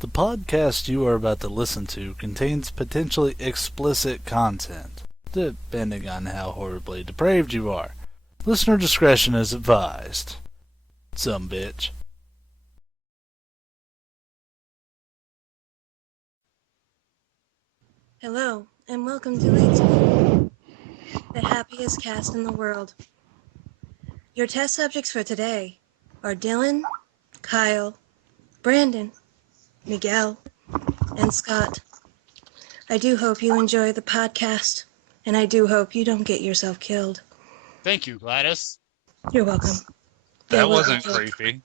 The podcast you are about to listen to contains potentially explicit content, depending on how horribly depraved you are. Listener discretion is advised. Some bitch. Hello, and welcome to Leet Speak, the happiest cast in the world. Your test subjects for today are Dylan, Kyle, Brandon, Miguel, and Scott. I do hope you enjoy the podcast, and I do hope you don't get yourself killed. Thank you, Gladys. You're welcome. That wasn't creepy.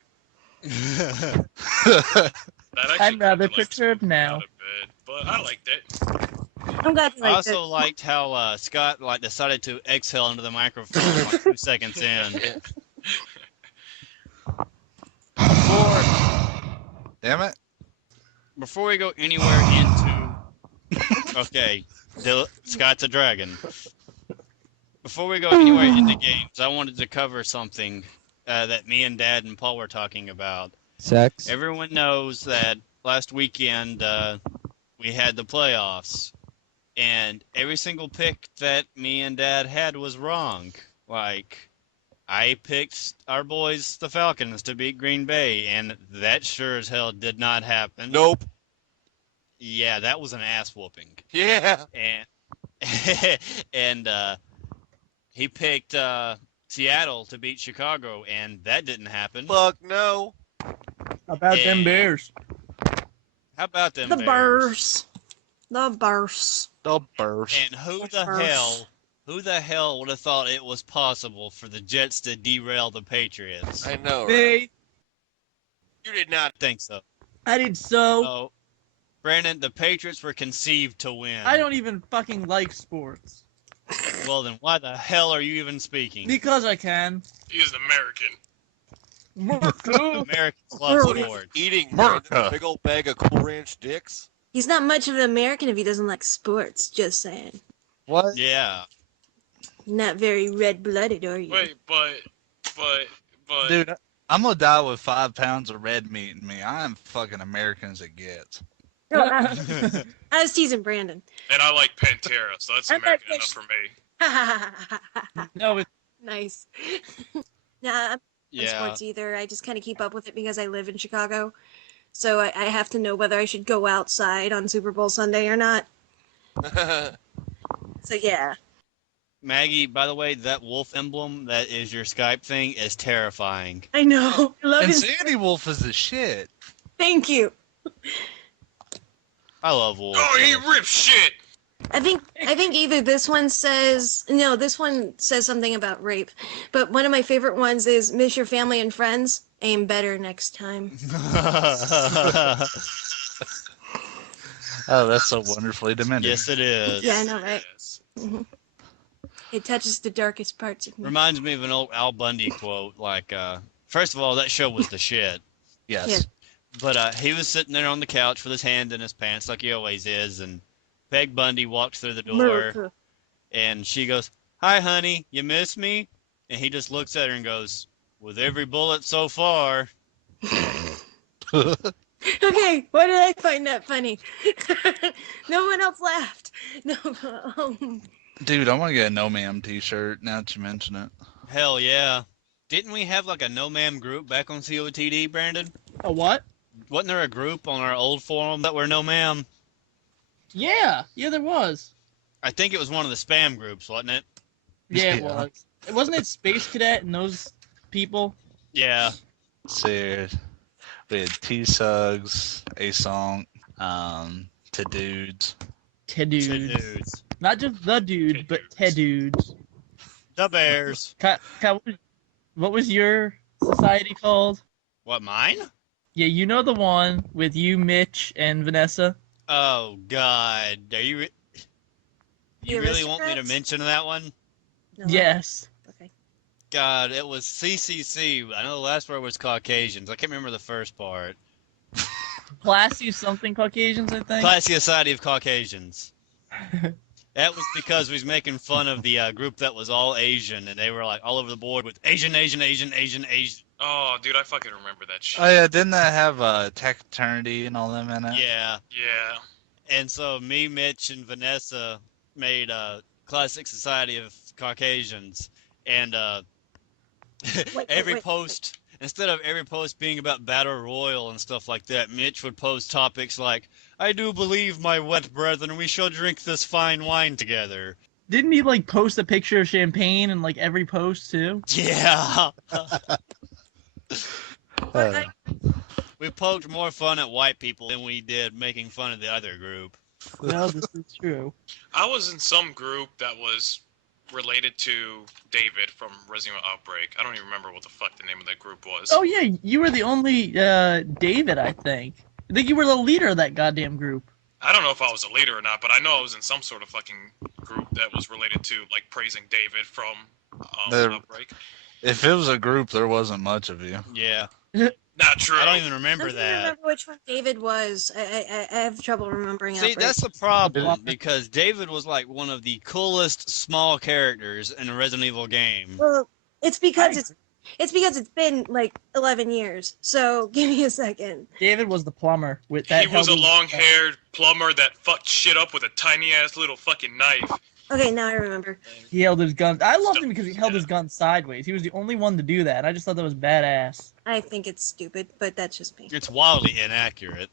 I'm rather perturbed now. Bed, but I liked it. I'm glad you I liked also it. liked how Scott decided to exhale into the microphone like 2 seconds in. Damn it. Before we go anywhere into... Okay, Scott's a dragon. Before we go anywhere into games, I wanted to cover something that me and Dad and Paul were talking about. Sex. Everyone knows that last weekend we had the playoffs, and every single pick that me and Dad had was wrong. Like, I picked our boys, the Falcons, to beat Green Bay, and that sure as hell did not happen. Nope. Yeah, that was an ass whooping. Yeah. And he picked Seattle to beat Chicago, and that didn't happen. Fuck no. How about them Bears? How about them The Bears? The burst. The burst. And who the hell would have thought it was possible for the Jets to derail the Patriots? I know, right? They, You did not. think so. I did so. Oh, Brandon, the Patriots were conceived to win. I don't even fucking like sports. Well, then why the hell are you even speaking? Because I can. He is an American. Americans love What are you sports. eating, America. Brandon? A big old bag of Cool Ranch dicks? He's not much of an American if he doesn't like sports, just saying. What? Yeah. Not very red-blooded, are you? Wait, but Dude, I'm gonna die with 5 pounds of red meat in me. I am fucking American as it gets. No, I was teasing Brandon. and I like Pantera, so that's I'm American not enough for me. No, it's Nice. Nah, I'm not in Yeah. sports either. I just kind of keep up with it because I live in Chicago. So I have to know whether I should go outside on Super Bowl Sunday or not. So yeah. Maggie, by the way, that wolf emblem that is your Skype thing is terrifying. I know. I love And his... Sandy Wolf is the shit. Thank you. I love wolves. Oh, he though. rips shit. I think either this one says something about rape, but one of my favorite ones is miss your family and friends, aim better next time. Oh, that's so wonderfully demented. Yes, it is. Yeah, I know, right? Yes. It touches the darkest parts of me. Reminds me of an old Al Bundy quote. Like, first of all, that show was the shit. Yes. Yeah. But he was sitting there on the couch with his hand in his pants, like he always is, and Peg Bundy walks through the door, America. and she goes, "Hi, honey, you miss me?" And he just looks at her and goes, "With every bullet so far." Okay, why did I find that funny? No one else laughed. No. Dude, I want to get a No Ma'am t-shirt now that you mention it. Hell yeah. Didn't we have like a no ma'am group back on COTD, Brandon? a what? Wasn't there a group on our old forum that were no ma'am? Yeah, there was. I think it was one of the spam groups, wasn't it? Yeah, it Yeah. was. Wasn't it Space Cadet and those people? Yeah. Serious. We had T-Sugs, A-Song, To Dudes. Te-dudes. Dudes. Not just the dude, but te-dudes. The Bears. What was your society called? What, mine? Yeah, you know the one with you, Mitch, and Vanessa? Oh, God. Are you... The You really want me to Aristocrats? mention that one? No, Yes. Okay. God, it was CCC. I know the last word was Caucasians. I can't remember the first part. Classy something Caucasians, I think. Classy Society of Caucasians. That was because we was making fun of the group that was all Asian, and they were like all over the board with Asian, Asian, Asian, Asian, Asian. Oh, dude, I fucking remember that shit. Oh yeah, didn't that have Taciturnity and all them in it? Yeah. Yeah. And so me, Mitch, and Vanessa made a classic society of Caucasians, and every wait. post, instead of every post being about battle royal and stuff like that, Mitch would post topics like, "I do believe, my wet brethren, we shall drink this fine wine together." Didn't he like post a picture of champagne in like every post too? Yeah. Uh, We poked more fun at white people than we did making fun of the other group. Well, this is true. I was in some group that was related to David from Resident Evil Outbreak. I don't even remember what the fuck the name of that group was. Oh yeah, you were the only David, I think. I think you were the leader of that goddamn group. I don't know if I was a leader or not, but I know I was in some sort of fucking group that was related to, like, praising David from Outbreak. If it was a group, there wasn't much of you. Yeah. Not true. I don't even remember I don't that. remember which one David was. I have trouble remembering. See, Outbreak. that's the problem, because David was like one of the coolest small characters in a Resident Evil game. Well, it's because it's been like 11 years. So give me a second. David was the plumber with that. He was a long-haired plumber that fucked shit up with a tiny-ass little fucking knife. Okay, now I remember. He held his gun. I loved him because he held his gun sideways. He was the only one to do that. I just thought that was badass. I think it's stupid, but that's just me. It's wildly inaccurate.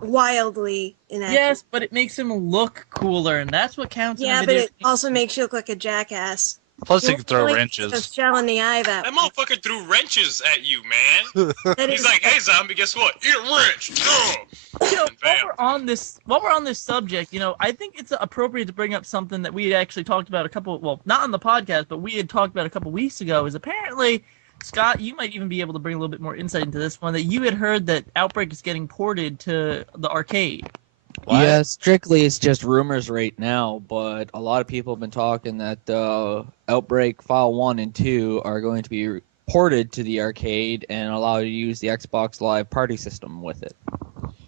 Wildly inaccurate. Yes, but it makes him look cooler, and that's what counts. Yeah, in a but video it also makes you look like a jackass. Plus, he You could throw don't like wrenches. A shell in the eye. That That motherfucker threw wrenches at you, man. that He's is- like, hey, zombie, guess what? Eat a wrench. You know, And bam. while we're on this subject, you know, I think it's appropriate to bring up something that we had actually talked about not on the podcast, but we had talked about a couple weeks ago. Is apparently, Scott, you might even be able to bring a little bit more insight into this one. That you had heard that Outbreak is getting ported to the arcade. What? Yeah, strictly it's just rumors right now, but a lot of people have been talking that Outbreak File 1 and 2 are going to be ported to the arcade and allow you to use the Xbox Live party system with it.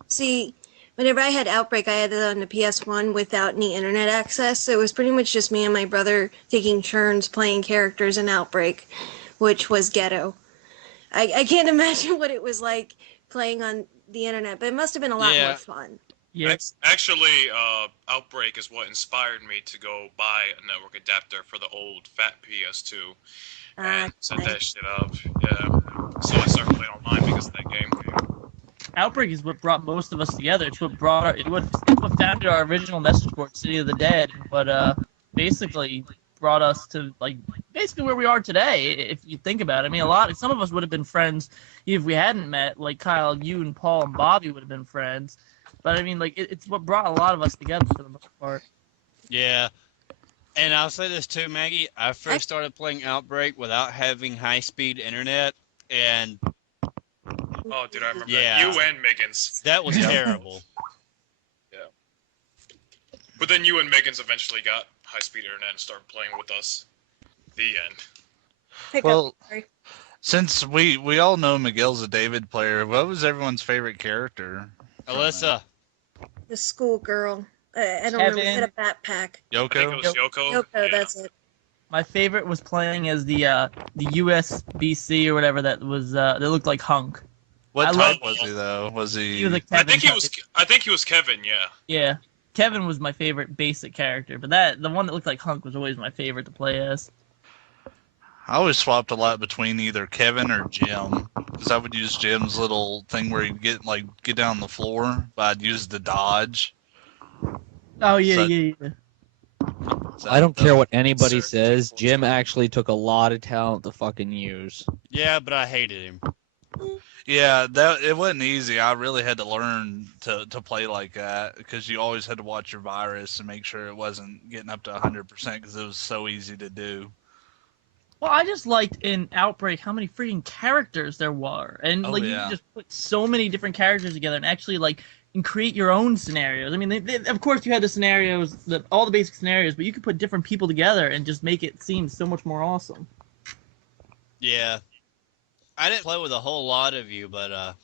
See, whenever I had Outbreak, I had it on the PS1 without any internet access. So it was pretty much just me and my brother taking turns playing characters in Outbreak, which was ghetto. I can't imagine what it was like playing on the internet, but it must have been a lot Yeah. more fun. Yeah, Actually, Outbreak is what inspired me to go buy a network adapter for the old fat PS2 and set that shit up. Yeah. So I started playing online because of that game. Outbreak is what brought most of us together. It's what it's what founded our original message board, City of the Dead. But basically brought us to like basically where we are today. If you think about it, I mean, some of us would have been friends if we hadn't met. Like Kyle, you and Paul and Bobby would have been friends. But I mean, like it's what brought a lot of us together for the most part. Yeah. And I'll say this too, Maggie. I first started playing Outbreak without having high-speed internet, and Oh, dude, I remember Yeah. that. You and Miggins. that was terrible. But then you and Miggins eventually got high-speed internet and started playing with us. The end. Pick Well, up. Sorry. Since we all know Miguel's a David player, what was everyone's favorite character? Alyssa. The schoolgirl. I don't remember. It had a backpack. I think it Yoko? was Yoko. Yoko, Yeah. that's it. My favorite was playing as the USBC or whatever that was. That looked like Hunk. What I type love- was he though? Was he? He was a I Kevin. think he type. was. I think he was Kevin. Yeah. Yeah, Kevin was my favorite basic character, but the one that looked like Hunk was always my favorite to play as. I always swapped a lot between either Kevin or Jim, because I would use Jim's little thing where he'd get down the floor, but I'd use the dodge. Oh yeah, So- yeah. So I don't care what Certain anybody people says, do. Jim actually took a lot of talent to fucking use. Yeah, but I hated him. Yeah, it wasn't easy. I really had to learn to play like that because you always had to watch your virus and make sure it wasn't getting up to 100% because it was so easy to do. Well, I just liked in Outbreak how many freaking characters there were, and Oh, like you yeah. could just put so many different characters together and actually and create your own scenarios. I mean, of course you had the scenarios, all the basic scenarios, but you could put different people together and just make it seem so much more awesome. Yeah. I didn't play with a whole lot of you, but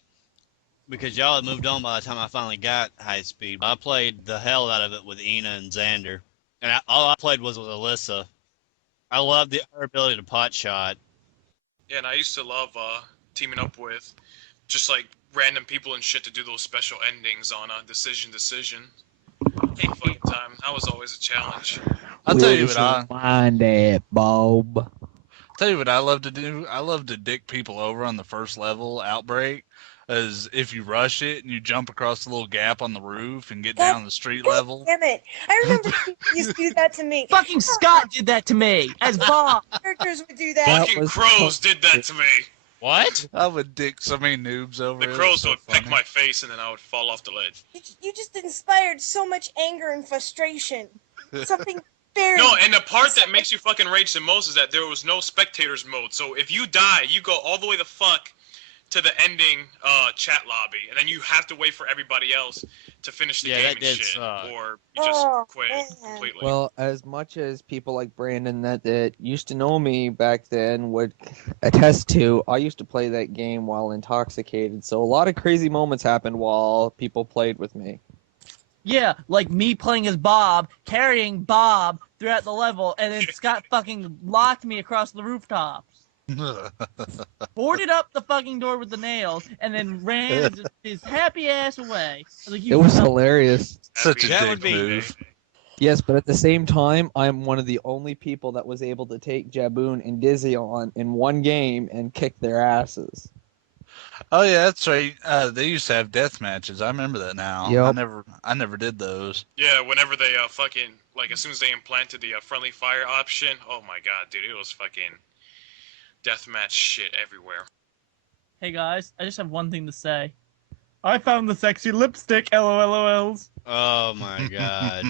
because y'all had moved on by the time I finally got high speed. I played the hell out of it with Ina and Xander. And all I played was with Alyssa. I loved her ability to pot shot. Yeah, and I used to love teaming up with just like random people and shit to do those special endings on a decision. Take fucking time. That was always a challenge. I'll tell you what Find it, Bob. Tell you what I love to do. I love to dick people over on the first level outbreak. As if you rush it and you jump across the little gap on the roof and get down the street level. Damn it! I remember you used to do that to me. Fucking Scott did that to me as Bob. Characters would do that. Fucking crows did that to me. What? I would dick so many noobs over. The crows would pick my face and then I would fall off the ledge. You just inspired so much anger and frustration. Something very... No, and the part that makes you fucking rage the most is that there was no spectators mode. So if you die, you go all the way the fuck to the ending chat lobby, and then you have to wait for everybody else to finish the game and shit, or you just quit completely. Well, as much as people like Brandon that used to know me back then would attest to, I used to play that game while intoxicated, so a lot of crazy moments happened while people played with me. Yeah, like me playing as Bob, carrying Bob throughout the level, and then Scott fucking locked me across the rooftops. Boarded up the fucking door with the nails, and then ran his happy ass away. Like, It was hilarious. Such a That dick would be- move. Yes, but at the same time, I'm one of the only people that was able to take Jaboon and Dizzy on in one game and kick their asses. Oh yeah, that's right. They used to have death matches. I remember that now. Yep. I never did those. Yeah, whenever they fucking, like, as soon as they implanted the friendly fire option, oh my god, dude, it was fucking deathmatch shit everywhere. Hey guys, I just have one thing to say. I found the sexy lipstick, LOLOLs. Oh my god.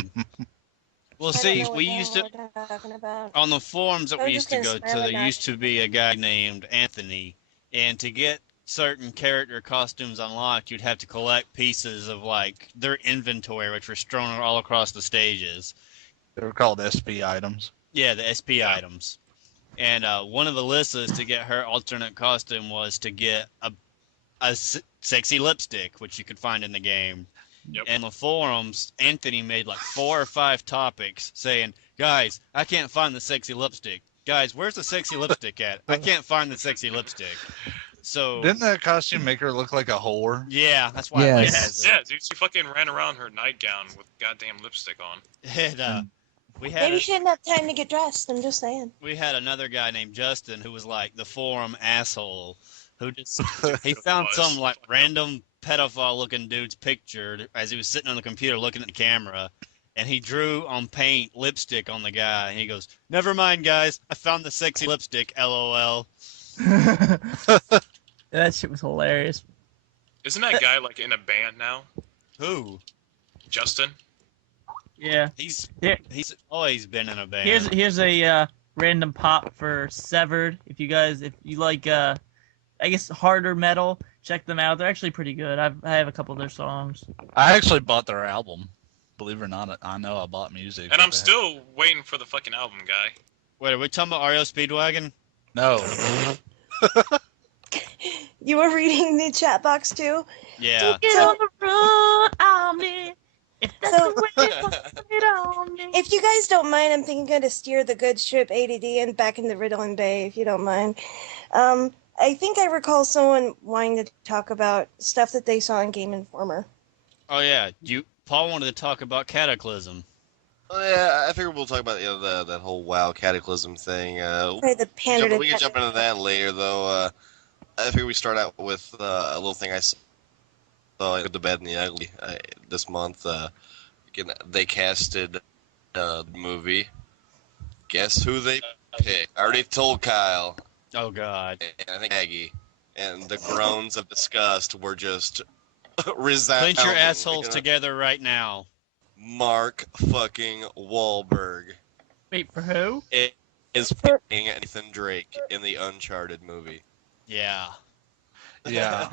Well, I don't see, know what we the used hell to, we're talking about. on the forums that I we was used just to gonna go to, smile there at used to be a guy named Anthony, and to get certain character costumes unlocked, you'd have to collect pieces of, like, their inventory, which were strewn all across the stages. They were called SP items. Yeah, the SP items. And one of Alyssa's to get her alternate costume was to get a sexy lipstick, which you could find in the game. Yep. And the forums, Anthony made like 4 or 5 topics saying, guys, I can't find the sexy lipstick. Guys, where's the sexy lipstick at? I can't find the sexy lipstick. So Didn't that costume make her look like a whore? yeah, that's why I Yes. like Yes, it. yeah, dude, she fucking ran around her nightgown with goddamn lipstick on. And, we had Maybe she didn't have time to get dressed. I'm just saying. we had another guy named Justin who was like the forum asshole who just he found Was. some like random pedophile looking dude's picture as he was sitting on the computer looking at the camera, and he drew on paint lipstick on the guy, and he goes, never mind guys, I found the sexy lipstick, LOL. That shit was hilarious. Isn't that guy like in a band now? Who? Justin? Yeah. He's Here- always been in a band. Here's a random pop for Severed. If you like I guess harder metal, check them out. They're actually pretty good. I have a couple of their songs. I actually bought their album. Believe it or not, I know I bought music. And I'm but they- still waiting for the fucking album, guy. Wait, are we talking about REO Speedwagon? No. You were reading the chat box too? Yeah. Get on the road on me. If that's So- the way you want it on me. If you guys don't mind, I'm thinking to steer the good ship ADD and back into Riddling Bay, if you don't mind. I think I recall someone wanting to talk about stuff that they saw in Game Informer. Oh yeah, Paul wanted to talk about Cataclysm. Oh, yeah, I figured we'll talk about that whole WoW Cataclysm thing. Sorry, the pander to We can jump into that later, though. I figure we start out with a little thing I saw in The Bad and the Ugly this month. Again, they casted the movie. Guess who they picked? I already told Kyle. Oh god. And I think Maggie. And the groans of disgust were just resounding. Clench your assholes You know, together right now. Mark fucking Wahlberg Wait, for who? is playing Nathan Drake in the Uncharted movie. Yeah. Yeah.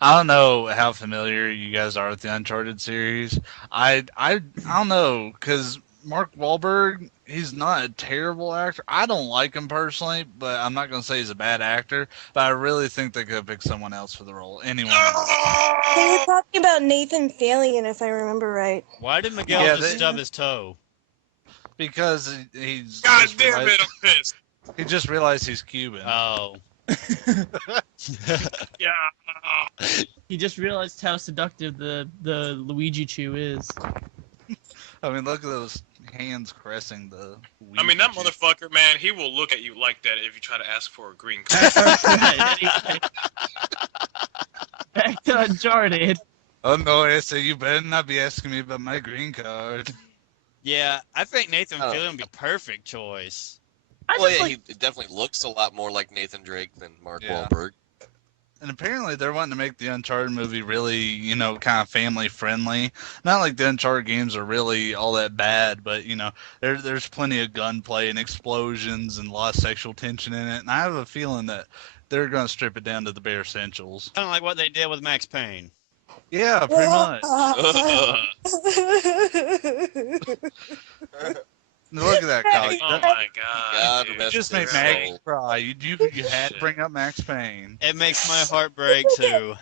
I don't know how familiar you guys are with the Uncharted series. I don't know, because Mark Wahlberg, he's not a terrible actor. I don't like him personally, but I'm not going to say he's a bad actor. But I really think they could have picked someone else for the role. Anyone else. They were talking about Nathan Fillion, if I remember right. Why did Miguel Yeah, just stub his toe? Because he's God just damn realized- it, I'm pissed. he just realized he's Cuban. Oh. Yeah. He just realized how seductive the Luigi chew is. I mean, look at those hands caressing the. I mean, that Ouija. motherfucker, man, he will look at you like that if you try to ask for a green card. Anyway, back to Uncharted. Oh no, so you better not be asking me about my green card. Yeah, I think Nathan Oh. Fillion would be a perfect choice. I Well, just yeah, like, he definitely looks a lot more like Nathan Drake than Mark Yeah. Wahlberg. And apparently they're wanting to make the Uncharted movie really, kind of family friendly. Not like the Uncharted games are really all that bad, but there's plenty of gunplay and explosions and a lot of sexual tension in it. And I have a feeling that they're going to strip it down to the bare essentials. Kind of like what they did with Max Payne. Yeah, pretty much. Look at that, Kyle. Oh my god. God dude. rest Just his made soul. Maggie cry. You had to bring up Max Payne. It makes my heart break too.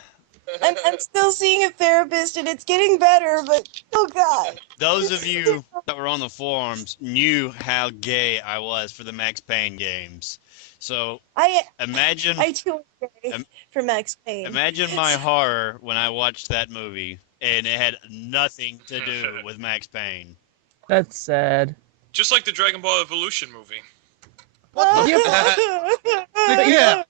I'm still seeing a therapist and it's getting better, but oh god. Those of you that were on the forums knew how gay I was for the Max Payne games. So I imagine too am gay Im- for Max Payne. imagine my horror when I watched that movie and it had nothing to do with Max Payne. that's sad. Just like the Dragon Ball Evolution movie. Yeah.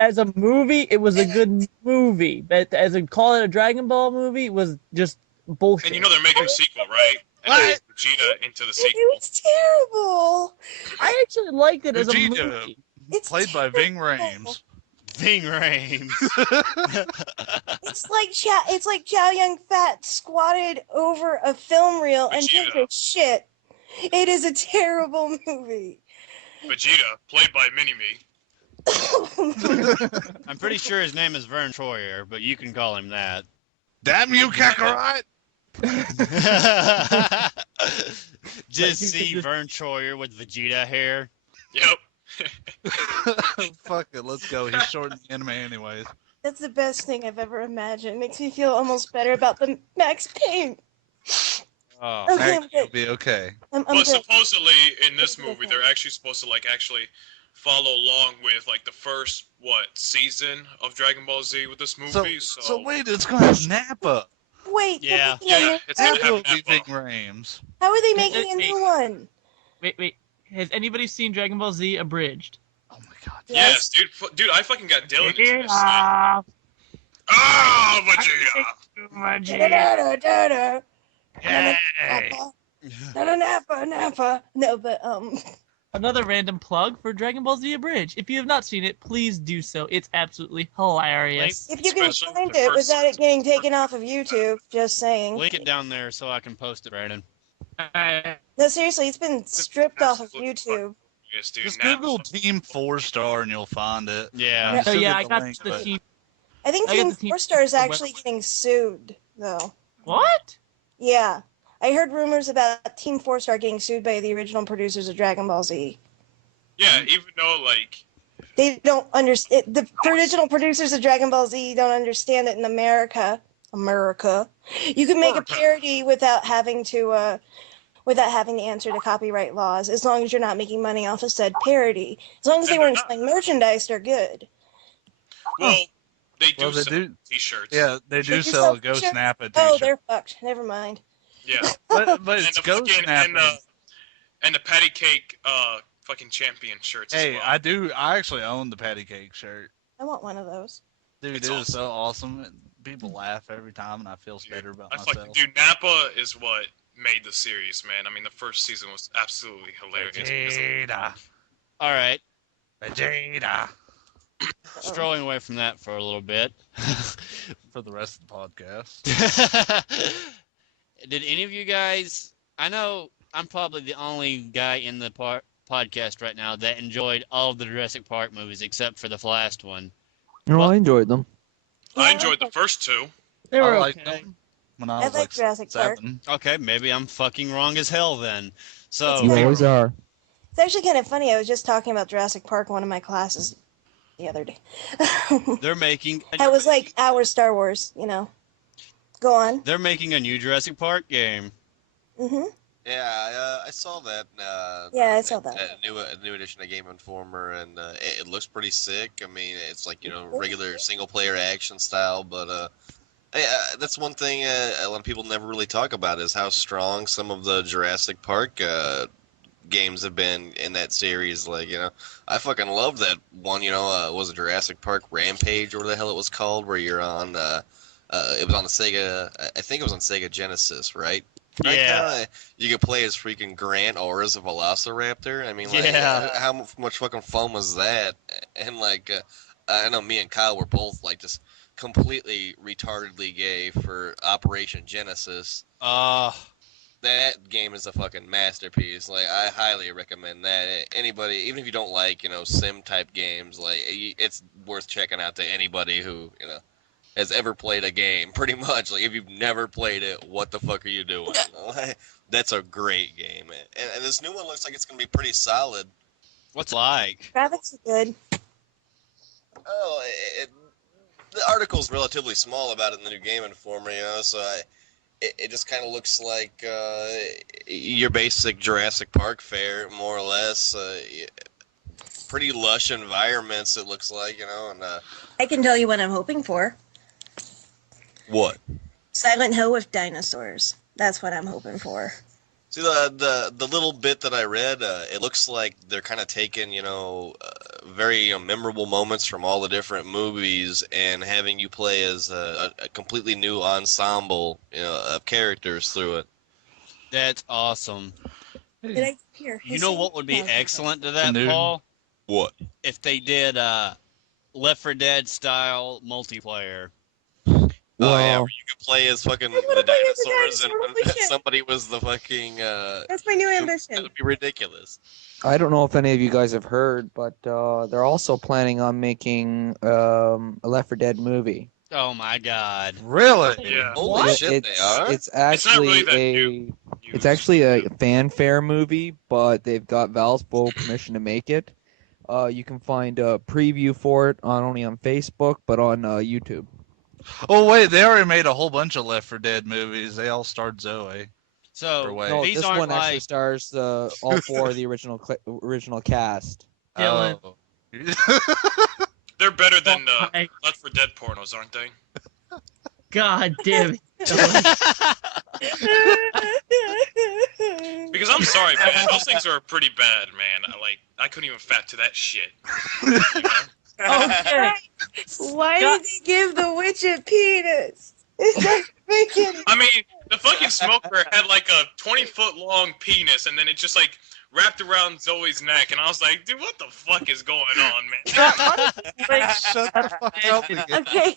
As a movie, it was a good movie, but call it a Dragon Ball movie was just bullshit. And you know they're making a sequel, right? And they moved Vegeta into the It sequel. was terrible. I actually liked it as a Vegeta. movie. It's Played by Ving terrible. Rhames. Ving Rhames. It's like Chow Yun Fat squatted over a film reel and took Vegeta. a shit. It is a terrible movie. Vegeta, played by Mini-Me. I'm pretty sure his name is Vern Troyer, but you can call him that. Damn you, Kakarot! Just see Vern Troyer with Vegeta hair. Yep. Fuck it, let's go. He's short in the anime anyways. That's the best thing I've ever imagined. Makes me feel almost better about the Max Payne. Oh, Okay, I'm Maggie will good. be okay. I'm But good. supposedly in this movie, they're actually supposed to actually follow along with the first season of Dragon Ball Z with this movie. So wait, it's going to have Nappa. Wait, they're Yeah. making a Yeah, new- it's gonna Nappa will have be Ving Nappa. Rhames. how are they making a new one? Wait. Has anybody seen Dragon Ball Z abridged? Oh my god. Yes, dude. Dude, I fucking got Dylan into this shit. Vegeta. Ah, Vegeta. Da-da-da-da-da. Yay! Napa. No, but Another random plug for Dragon Ball Z abridged. If you have not seen it, please do so. It's absolutely hilarious. if you can Especially find the it first without it season. getting taken off of YouTube, just saying. link it down there so I can post it, Brandon. No, seriously, it's been stripped off of absolutely YouTube. Yes, dude. Just Nappa. Google Team 4-Star and you'll find it. Yeah. You still yeah, get I the got link, the but- team. I think I get Team the Team 4 Star is web- actually getting sued, though. What? Yeah. I heard rumors about Team 4 Star getting sued by the original producers of Dragon Ball Z. Yeah, even though They don't understand. The original producers of Dragon Ball Z don't understand that in America, you can make a parody without having to answer to copyright laws, as long as you're not making money off of said parody. As long as they And they're weren't not. selling merchandise, they're good. well, they do Well, they sell do. T-shirts. Yeah, they They do do sell sell a Ghost t-shirts? Nappa Oh, t-shirt. they're fucked. Never mind. Yeah. But And it's the Ghost fucking Nappa. and the patty cake fucking champion shirts Hey, as well. I do. I actually own the patty cake shirt. I want one of those. Dude, It's it is awesome. so awesome. People laugh every time, and I feel better about I myself. fucking dude, Nappa is what made the series, man. I mean, the first season was absolutely hilarious. because of- Vegeta, All right. Vegeta. Strolling away from that for a little bit. For the rest of the podcast. Did any of you guys? I know I'm probably the only guy in the podcast right now that enjoyed all of the Jurassic Park movies except for the last one. No, I enjoyed them. I Yeah, enjoyed the first two. They were I liked okay. them when I I was like like Jurassic Park. 7. Okay, maybe I'm fucking wrong as hell then. So You always are. It's actually kind of funny. I was just talking about Jurassic Park in one of my classes the other day. they're making. I was like, our Star Wars, you know. Go on. They're making a new Jurassic Park game. Hmm Yeah, I saw that. Yeah, I saw that. A new edition of Game Informer, and it looks pretty sick. I mean, it's like regular single player action style, but that's one thing a lot of people never really talk about is how strong some of the Jurassic Park games have been in that series. Like, I fucking love that one. Was it Jurassic Park Rampage or whatever the hell it was called, where you're on. It was on the Sega. I think it was on Sega Genesis, right? Right, Yeah. kinda, you could play as freaking Grant or as a Velociraptor. I mean, like, Yeah. how much fucking fun was that? And like, I know me and Kyle were both like just completely retardedly gay for Operation Genesis. That game is a fucking masterpiece. Like, I highly recommend that. Anybody, even if you don't like, sim type games, like, it's worth checking out to anybody who, has ever played a game, pretty much. Like, if you've never played it, what the fuck are you doing? That's a great game. And this new one looks like it's going to be pretty solid. What's it like? Graphics are good. Oh, the article's relatively small about it in the new Game Informer, so it just kind of looks like your basic Jurassic Park fare, more or less. Pretty lush environments, it looks like, and I can tell you what I'm hoping for. what? Silent Hill with dinosaurs. That's what I'm hoping for. See, the little bit that I read, it looks like they're kind of taking, very memorable moments from all the different movies and having you play as a completely new ensemble, of characters through it. That's awesome. Did I hear? You know what would be excellent to that, New- Paul? What? If they did Left 4 Dead style multiplayer. Oh yeah, Well, where you could play as fucking I wanna the play as the dinosaurs, dinosaur, and holy shit. somebody was the fucking. That's my new That ambition. would be ridiculous. I don't know if any of you guys have heard, but they're also planning on making a Left 4 Dead movie. Oh my God. Really? Yeah. Holy It- shit, they are. It's It's not really actually that a new. it's actually a fanfare movie, but they've got Valve's full permission to make it. You can find a preview for it not only on Facebook but on YouTube. Oh wait, they already made a whole bunch of Left 4 Dead movies. They all starred Zoe. So Or wait. No, these this aren't one actually like stars all four of the original cast. Dylan. Oh. They're better than Oh my Left 4 Dead pornos, aren't they? God damn it. Dylan. Because I'm sorry, man, those things are pretty bad, man. I couldn't even fat to that shit. You know? Okay. Why did they give the witch a penis? It's not making. I mean, the fucking smoker had like a 20-foot long penis, and then it just like wrapped around Zoe's neck, and I was like, dude, what the fuck is going on, man? Shut the fuck up. Okay.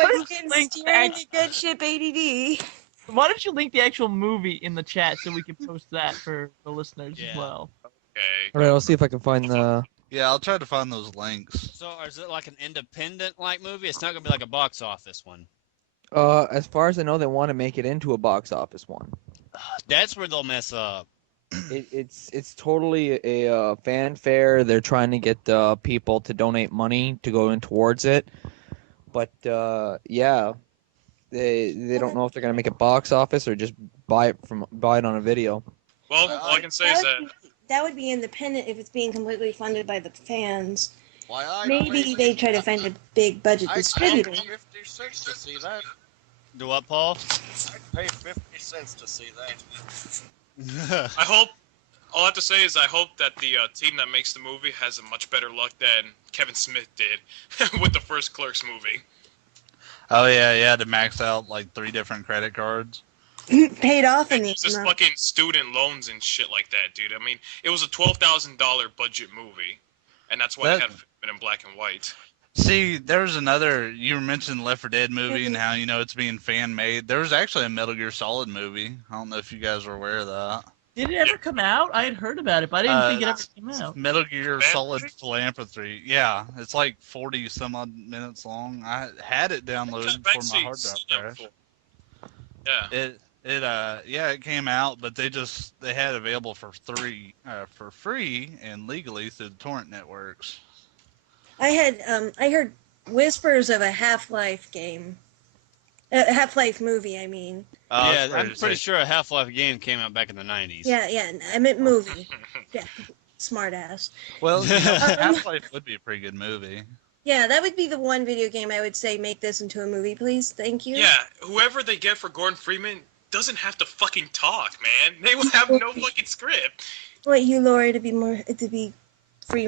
What's Link steering the good ship ADD? Why don't you link the actual movie in the chat so we can post that for the listeners as Yeah. well? Okay. All right, I'll see if I can find the. Yeah, I'll try to find those links. So is it like an independent like movie? It's not gonna be like a box office one. As far as I know, they want to make it into a box office one. That's where they'll mess up. It's totally a fanfare. They're trying to get people to donate money to go in towards it, but yeah, they don't know if they're gonna make it box office or just buy it on a video. Well, all I can say is that That would be independent if it's being completely funded by the fans. Why I Maybe they try to find a big budget I distributor. pay 50 cents to see that. Do what, Paul? I'd pay 50 cents to see that. all I have to say is I hope that the team that makes the movie has a much better luck than Kevin Smith did with the first Clerks movie. Oh yeah, yeah, to max out like 3 different credit cards. Paid off in And the it's just amount. fucking student loans and shit like that, dude. I mean, it was a $12,000 budget movie, and that's why That- they had it in black and white. See, there's another. You mentioned Left 4 Dead movie and how it's being fan made. There was actually a Metal Gear Solid movie. I don't know if you guys were aware of that. Did it ever come out? I had heard about it, but I didn't think it ever came out. Metal Gear Solid Philanthropy? Philanthropy. Yeah, it's like 40 some odd minutes long. I had it downloaded before my hard drive crashed. Yeah. It came out, but they had it available for free and legally through the torrent networks. I heard whispers of a Half-Life game. Half-Life movie, I mean. Yeah, I'm pretty sure a Half-Life game came out back in the 90s. Yeah, I meant movie. Yeah, smart ass. Well, you know, Half-Life would be a pretty good movie. Yeah, that would be the one video game I would say make this into a movie, please. Thank you. Yeah, whoever they get for Gordon Freeman doesn't have to fucking talk, man. They will have no fucking script. Want you, Lori, to be free.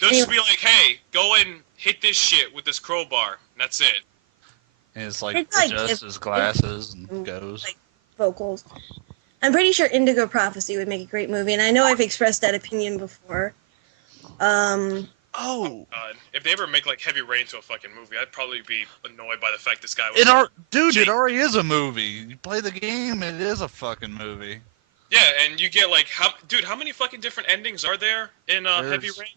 They'll just be like, hey, go and hit this shit with this crowbar. And that's it. And it's like adjusts his glasses and goes. Like vocals. I'm pretty sure Indigo Prophecy would make a great movie, and I know I've expressed that opinion before. Oh God. If they ever make like Heavy Rain to a fucking movie, I'd probably be annoyed by the fact this guy was. It already is a movie. You play the game, it is a fucking movie. Yeah, and you get like, how many fucking different endings are there in Heavy Rain?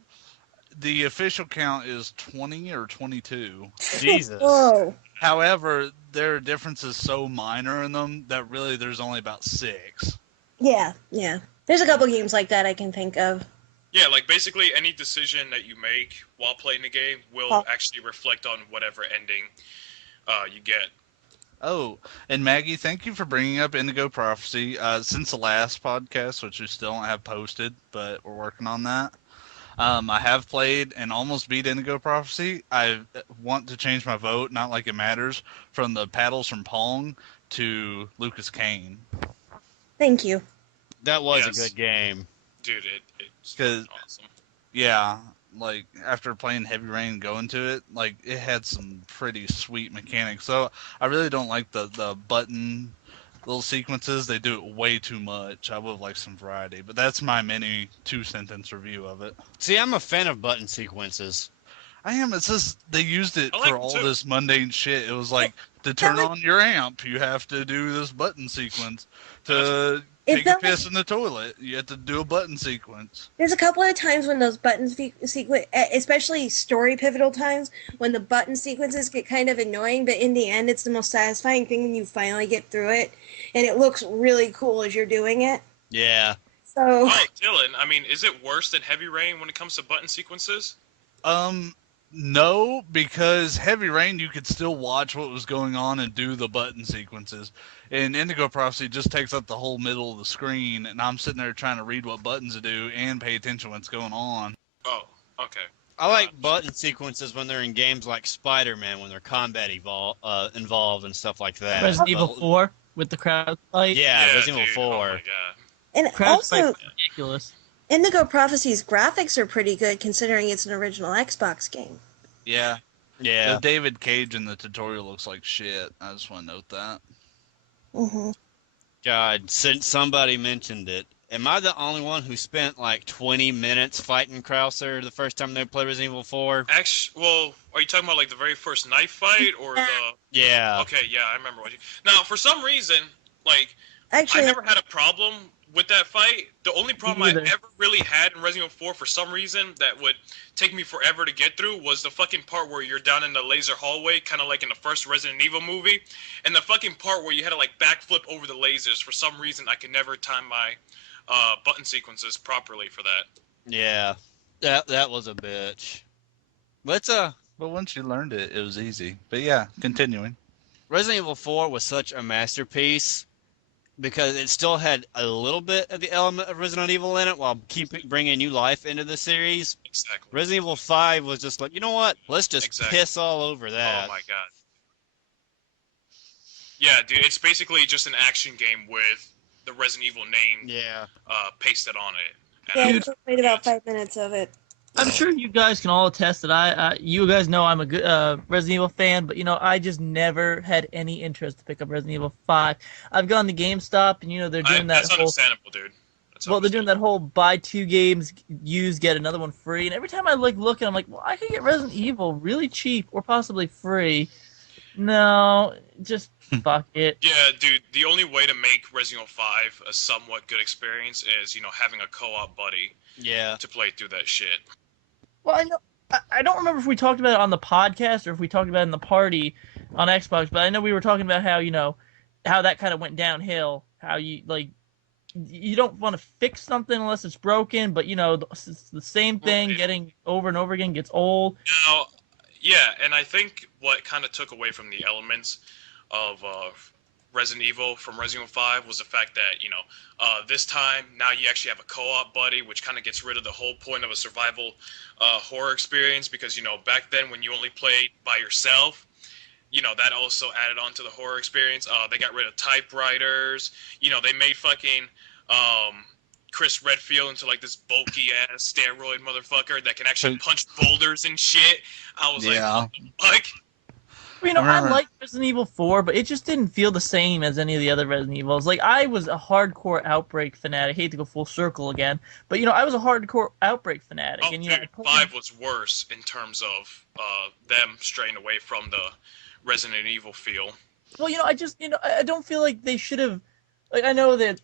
The official count is 20 or 22. Jesus. Whoa. However, there are differences so minor in them that really there's only about 6. Yeah. There's a couple games like that I can think of. Yeah, like basically any decision that you make while playing the game will actually reflect on whatever ending you get. Oh, and Maggie, thank you for bringing up Indigo Prophecy. Since the last podcast, which we still don't have posted, but we're working on that. I have played and almost beat Indigo Prophecy. I want to change my vote, not like it matters, from the paddles from Pong to Lucas Kane. Thank you. That was a good game. Dude, it's awesome. Yeah, like after playing Heavy Rain and going to it, like it had some pretty sweet mechanics. So I really don't like the button little sequences. They do it way too much. I would have liked some variety, but that's my mini 2-sentence review of it. See, I'm a fan of button sequences. I am. It's just they used it for all this mundane shit. It was like to turn on your amp, you have to do this button sequence. To take a piss in the toilet, you have to do a button sequence. There's a couple of times when those button sequence, especially story pivotal times, when the button sequences get kind of annoying, but in the end, it's the most satisfying thing when you finally get through it, and it looks really cool as you're doing it. Yeah. So. Oh, Dylan, I mean, is it worse than Heavy Rain when it comes to button sequences? No, because Heavy Rain, you could still watch what was going on and do the button sequences. And Indigo Prophecy just takes up the whole middle of the screen, and I'm sitting there trying to read what buttons to do and pay attention to what's going on. Oh, okay. I like button sequences when they're in games like Spider-Man, when they're combat involved and stuff like that. Resident Evil 4 with the crowd fight. Yeah, Resident Evil 4. Oh my God. And crowd also, ridiculous. Indigo Prophecy's graphics are pretty good considering it's an original Xbox game. Yeah. Yeah. The David Cage in the tutorial looks like shit. I just want to note that. Mm-hmm. God, since somebody mentioned it, am I the only one who spent like 20 minutes fighting Krauser the first time they played Resident Evil 4? Actually, well, are you talking about like the very first knife fight or the? Yeah. Okay, yeah, I remember what you. Now, for some reason, like, Actually, I never had a problem with that fight. The only problem I ever really had in Resident Evil 4, for some reason, that would take me forever to get through, was the fucking part where you're down in the laser hallway, kind of like in the first Resident Evil movie, and the fucking part where you had to like backflip over the lasers. For some reason, I could never time my button sequences properly for that. Yeah, that was a bitch. But once you learned it, it was easy. But yeah, continuing. Resident Evil 4 was such a masterpiece because it still had a little bit of the element of Resident Evil in it while bringing new life into the series. Exactly. Resident Evil 5 was just like, you know what? Let's just piss all over that. Oh my God. Yeah, dude, it's basically just an action game with the Resident Evil name pasted on it. Yeah, I played about 5 minutes of it. I'm sure you guys can all attest that you guys know I'm a good Resident Evil fan, but I just never had any interest to pick up Resident Evil 5. I've gone to GameStop, and they're doing that. That's understandable, dude. Well, they're doing that whole buy 2 games, used, get another one free, and every time I look, and I'm like, well, I could get Resident Evil really cheap or possibly free. No, just fuck it. Yeah, dude, the only way to make Resident Evil 5 a somewhat good experience is, having a co-op buddy to play through that shit. Well, I don't remember if we talked about it on the podcast or if we talked about it in the party on Xbox, but I know we were talking about how, how that kind of went downhill, how you don't want to fix something unless it's broken, but, it's the same thing getting over and over again gets old. Yeah, and I think what kind of took away from the elements of Resident Evil from Resident Evil 5 was the fact that, this time, now you actually have a co-op buddy, which kind of gets rid of the whole point of a survival horror experience, because, back then when you only played by yourself, that also added on to the horror experience. They got rid of typewriters. They made fucking Chris Redfield into like this bulky ass steroid motherfucker that can actually punch boulders and shit. I was like, what the fuck? I liked Resident Evil 4, but it just didn't feel the same as any of the other Resident Evils. Like, I was a hardcore Outbreak fanatic. I hate to go full circle again, but, I was a hardcore Outbreak fanatic. Oh, and, dude, 5 was worse in terms of them straying away from the Resident Evil feel. Well, I don't feel like they should have... Like, I know that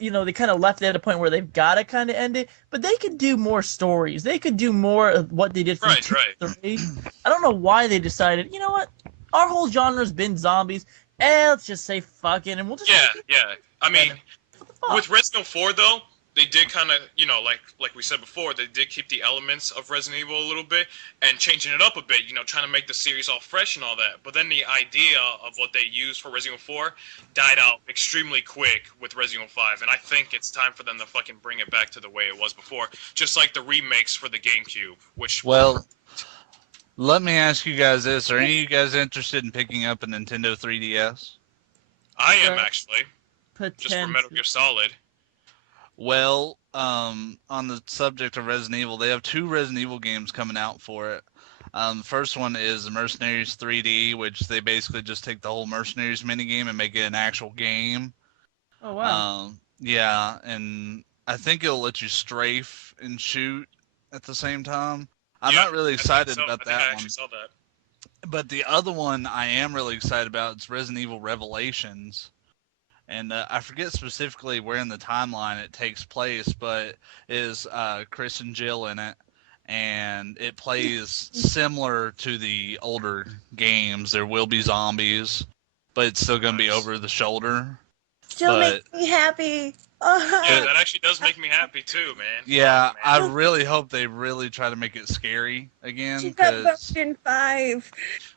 they kind of left it at a point where they've got to kind of end it, but they could do more stories. They could do more of what they did from 2 to 3. I don't know why they decided, you know what? Our whole genre's been zombies. Let's just say fuck it, and we'll just... Yeah. I mean, with Resident Evil 4, though, they did kind of, like we said before, they did keep the elements of Resident Evil a little bit and changing it up a bit, trying to make the series all fresh and all that. But then the idea of what they used for Resident Evil 4 died out extremely quick with Resident Evil 5. And I think it's time for them to fucking bring it back to the way it was before. Just like the remakes for the GameCube, which... Well, let me ask you guys this. Are any of you guys interested in picking up a Nintendo 3DS? I am, actually. Just for Metal Gear Solid. Well, on the subject of Resident Evil, they have 2 Resident Evil games coming out for it. The first one is the Mercenaries 3D, which they basically just take the whole Mercenaries minigame and make it an actual game. Oh, wow. Yeah, and I think it'll let you strafe and shoot at the same time. I'm not really excited about that one. I actually saw that. But the other one I am really excited about is Resident Evil Revelations. And I forget specifically where in the timeline it takes place, but is Chris and Jill in it, and it plays similar to the older games. There will be zombies, but it's still going to be over the shoulder. Still makes me happy. Yeah, that actually does make me happy too, man. Yeah, Fuck, man. I really hope they really try to make it scary again. She got bumped in 5.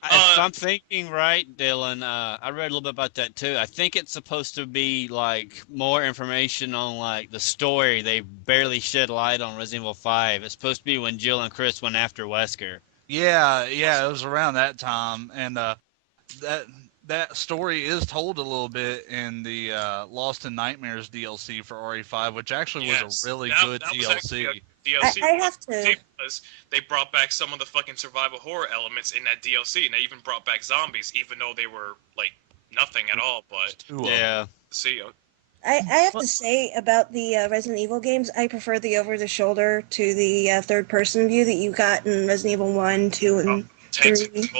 If I'm thinking right, Dylan, I read a little bit about that too. I think it's supposed to be like more information on like the story. They barely shed light on Resident Evil 5. It's supposed to be when Jill and Chris went after Wesker. Yeah, it was around that time, and that story is told a little bit in the Lost in Nightmares DLC for RE5, which actually was a really good DLC. DLC. I have to. Because they brought back some of the fucking survival horror elements in that DLC, and they even brought back zombies, even though they were like nothing at all. But yeah, see. I have to say about the Resident Evil games, I prefer the over-the-shoulder to the third-person view that you got in Resident Evil 1, 2, and 3.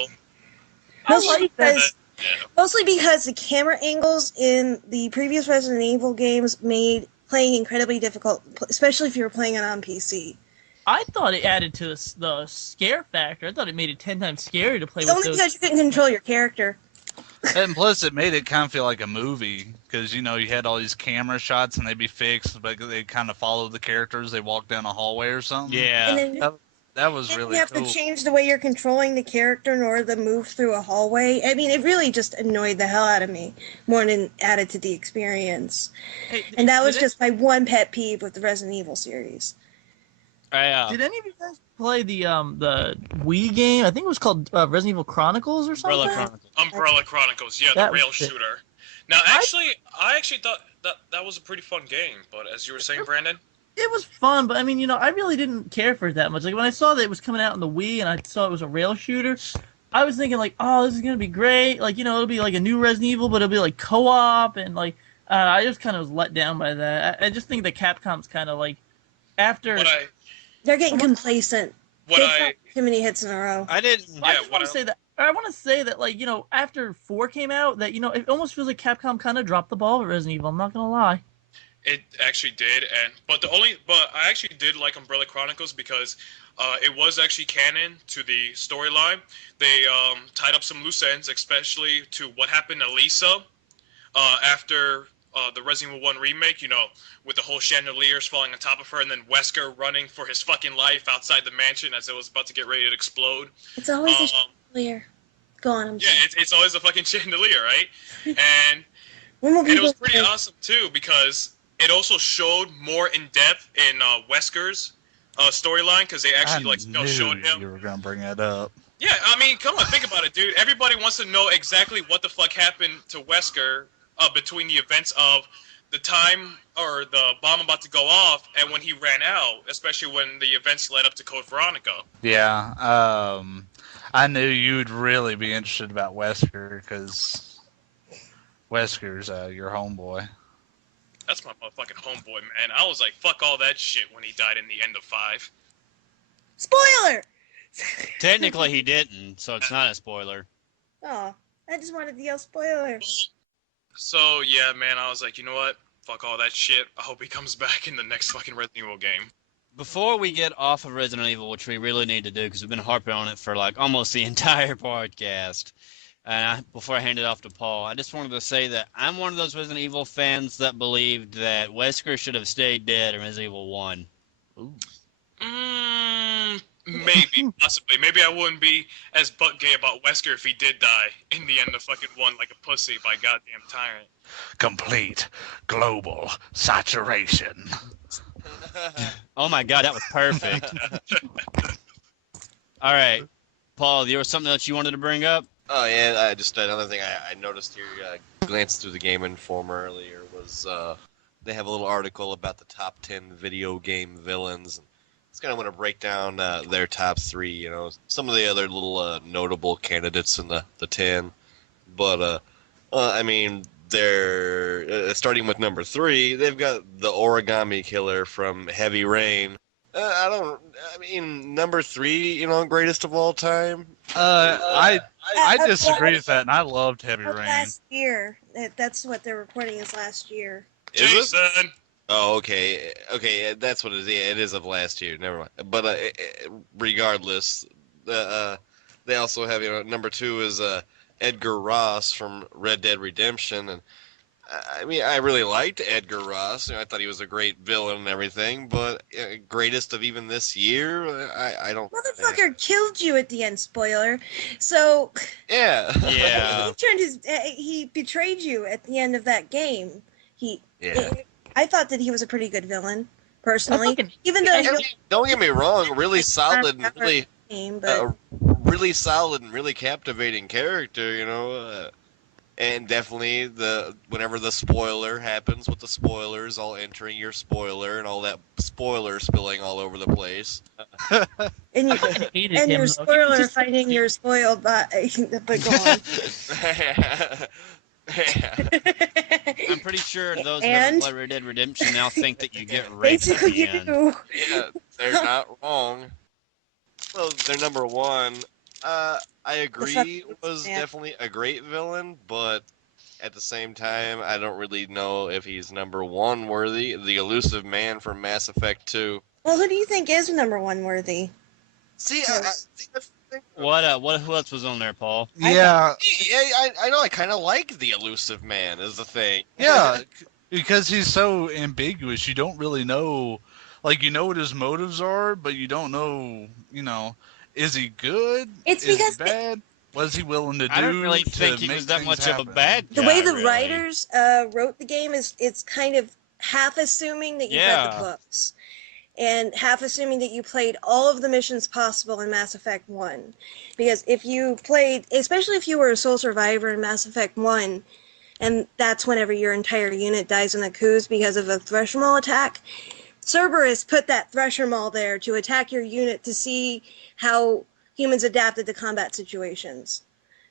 Mostly because the camera angles in the previous Resident Evil games made playing incredibly difficult, especially if you were playing it on PC. I thought it added to the scare factor. I thought it made it 10 times scarier to play with Only because you couldn't control your character. And plus, it made it kind of feel like a movie, because, you had all these camera shots, and they'd be fixed, but they kind of follow the characters. They walk down a hallway or something. Yeah. And then that was really cool. You have to change the way you're controlling the character in order to move through a hallway. I mean, it really just annoyed the hell out of me more than added to the experience. And that was just my one pet peeve with the Resident Evil series. Did any of you guys play the Wii game? I think it was called Resident Evil Chronicles or something. Umbrella Chronicles, yeah, the rail shooter. Now, I actually thought that was a pretty fun game, but as you were saying, Brandon. It was fun, but I mean, I really didn't care for it that much. Like when I saw that it was coming out on the Wii and I saw it was a rail shooter, I was thinking like, oh, this is gonna be great. Like, it'll be like a new Resident Evil, but it'll be like co-op, and like, I just kind of was let down by that. I just think that Capcom's kind of like, after they're getting complacent. Too many hits in a row. I didn't. I just want to say that. I want to say that, like, after 4 came out, that it almost feels like Capcom kind of dropped the ball with Resident Evil. I'm not gonna lie. It actually did, but I actually did like Umbrella Chronicles because it was actually canon to the storyline. They tied up some loose ends, especially to what happened to Lisa after the Resident Evil 1 remake. With the whole chandeliers falling on top of her, and then Wesker running for his fucking life outside the mansion as it was about to get ready to explode. It's always a chandelier. Go on. I'm Yeah, sorry. it's always a fucking chandelier, right? And When will and it was people pretty say- awesome too because it also showed more in depth in Wesker's storyline because they actually I showed knew him. you were gonna bring that up. Yeah, I mean, come on, think about it, dude. Everybody wants to know exactly what the fuck happened to Wesker between the events of the time or the bomb about to go off and when he ran out, especially when the events led up to Code Veronica. Yeah, I knew you'd really be interested about Wesker because Wesker's your homeboy. That's my motherfucking homeboy, man. I was like, fuck all that shit when he died in the end of 5. Spoiler! Technically, he didn't, so it's not a spoiler. Oh, I just wanted to yell spoiler. So, yeah, man, I was like, you know what? Fuck all that shit. I hope he comes back in the next fucking Resident Evil game. Before we get off of Resident Evil, which we really need to do because we've been harping on it for like almost the entire podcast, before I hand it off to Paul, I just wanted to say that I'm one of those Resident Evil fans that believed that Wesker should have stayed dead in Resident Evil 1. Ooh. Maybe, possibly. Maybe I wouldn't be as butt gay about Wesker if he did die in the end of fucking 1 like a pussy by goddamn Tyrant. Complete global saturation. Oh my god, that was perfect. All right, Paul, there was something else you wanted to bring up? Oh yeah, just another thing I noticed here, glanced through the Game Informer earlier, was they have a little article about the top 10 video game villains. It's kind of want to break down their top 3, you know, some of the other little notable candidates in the 10. But, I mean, they're starting with number 3, they've got the Origami Killer from Heavy Rain. I mean, number 3, you know, greatest of all time. I disagree with that, and I loved Heavy Rain. Last year. That's what they're reporting is last year. Is it? Jason! Oh, okay. Okay, that's what it is. Yeah, it is of last year. Never mind. But regardless, they also have, you know, number 2 is Edgar Ross from Red Dead Redemption, and I mean, I really liked Edgar Ross. You know, I thought he was a great villain and everything, but greatest of even this year, I don't. Motherfucker killed you at the end, spoiler. So Yeah. Yeah. he betrayed you at the end of that game. Yeah. I thought that he was a pretty good villain, personally. fucking- Even though you Don't get me wrong, really solid and really, game, but really solid and really captivating character, you know. And definitely whenever the spoiler happens with the spoilers all entering your spoiler and all that spoiler spilling all over the place. and you, hated and him, your though. spoiler Just- fighting your spoiled by but go on. I'm pretty sure those who And- haven't played Red Dead Redemption now think that you get raped at Basically the you end. do. Yeah, they're not wrong. Well, they're number 1. I agree, was Yeah. definitely a great villain, but at the same time, I don't really know if he's number 1 worthy. The elusive man from Mass Effect 2. Well, who do you think is number 1 worthy? See, Who else was on there, Paul? Yeah, I know. I kind of like the elusive man. Is the thing. yeah, because he's so ambiguous. You don't really know, like, you know what his motives are, but you don't know, you know, is he good? It's is because he bad? What is he willing to do? I don't really to think he make was that things much happen? of a bad guy. The way the really. writers wrote the game is it's kind of half assuming that you read Yeah. the books and half assuming that you played all of the missions possible in Mass Effect 1. Because if you played, especially if you were a sole survivor in Mass Effect 1, and that's whenever your entire unit dies in the coups because of a Thresher Maul attack, Cerberus put that Thresher Maul there to attack your unit to see how humans adapted to combat situations,